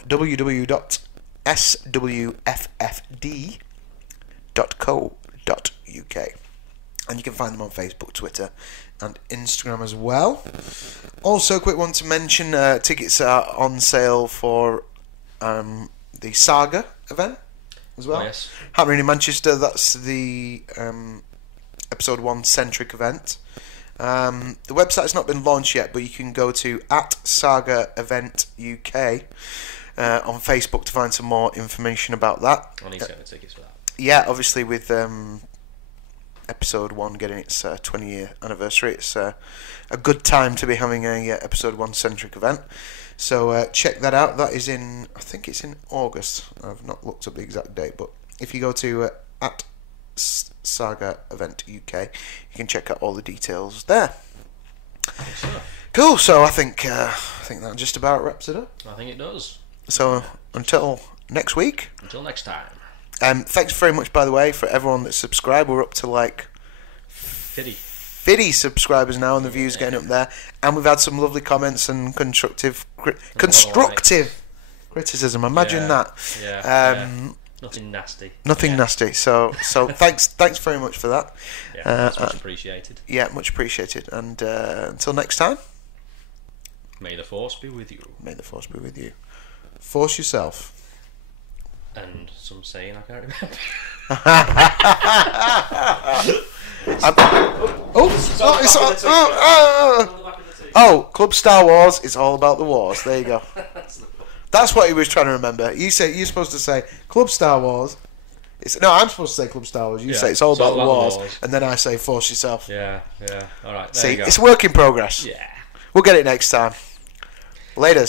www.swffd.co.uk, and you can find them on Facebook, Twitter, and Instagram as well. Also, a quick one to mention: tickets are on sale for the Saga event as well. Oh, yes. Happening in Manchester. That's the episode 1 centric event. The website's not been launched yet, but you can go to @Saga Event UK on Facebook to find some more information about that. I need to get the tickets for that. Yeah, obviously with episode 1 getting its 20-year anniversary, it's a good time to be having a episode 1 centric event. So check that out. That is I think it's in August. I've not looked up the exact date, but if you go to @Saga Event UK, you can check out all the details there. Excellent. Cool. So I think that just about wraps it up. I think it does. So until next week. Until next time. Thanks very much, by the way, for everyone that's subscribed. We're up to like 50 subscribers now, and the views getting up there. And we've had some lovely comments and constructive criticism. Imagine that. Yeah. Nothing nasty. Nothing nasty. So thanks very much for that. Yeah, that's much appreciated. Yeah, much appreciated. And until next time, May the Force be with you. may the Force be with you. Force yourself. And some saying I can't remember. Club Star Wars. It's all about the wars. There you go. That's what he was trying to remember. You're supposed to say Club Star Wars. I'm supposed to say Club Star Wars. You say it's all about the wars, and then I say Force yourself. Yeah. All right. There See, you go. it's a work in progress. Yeah. We'll get it next time. Later.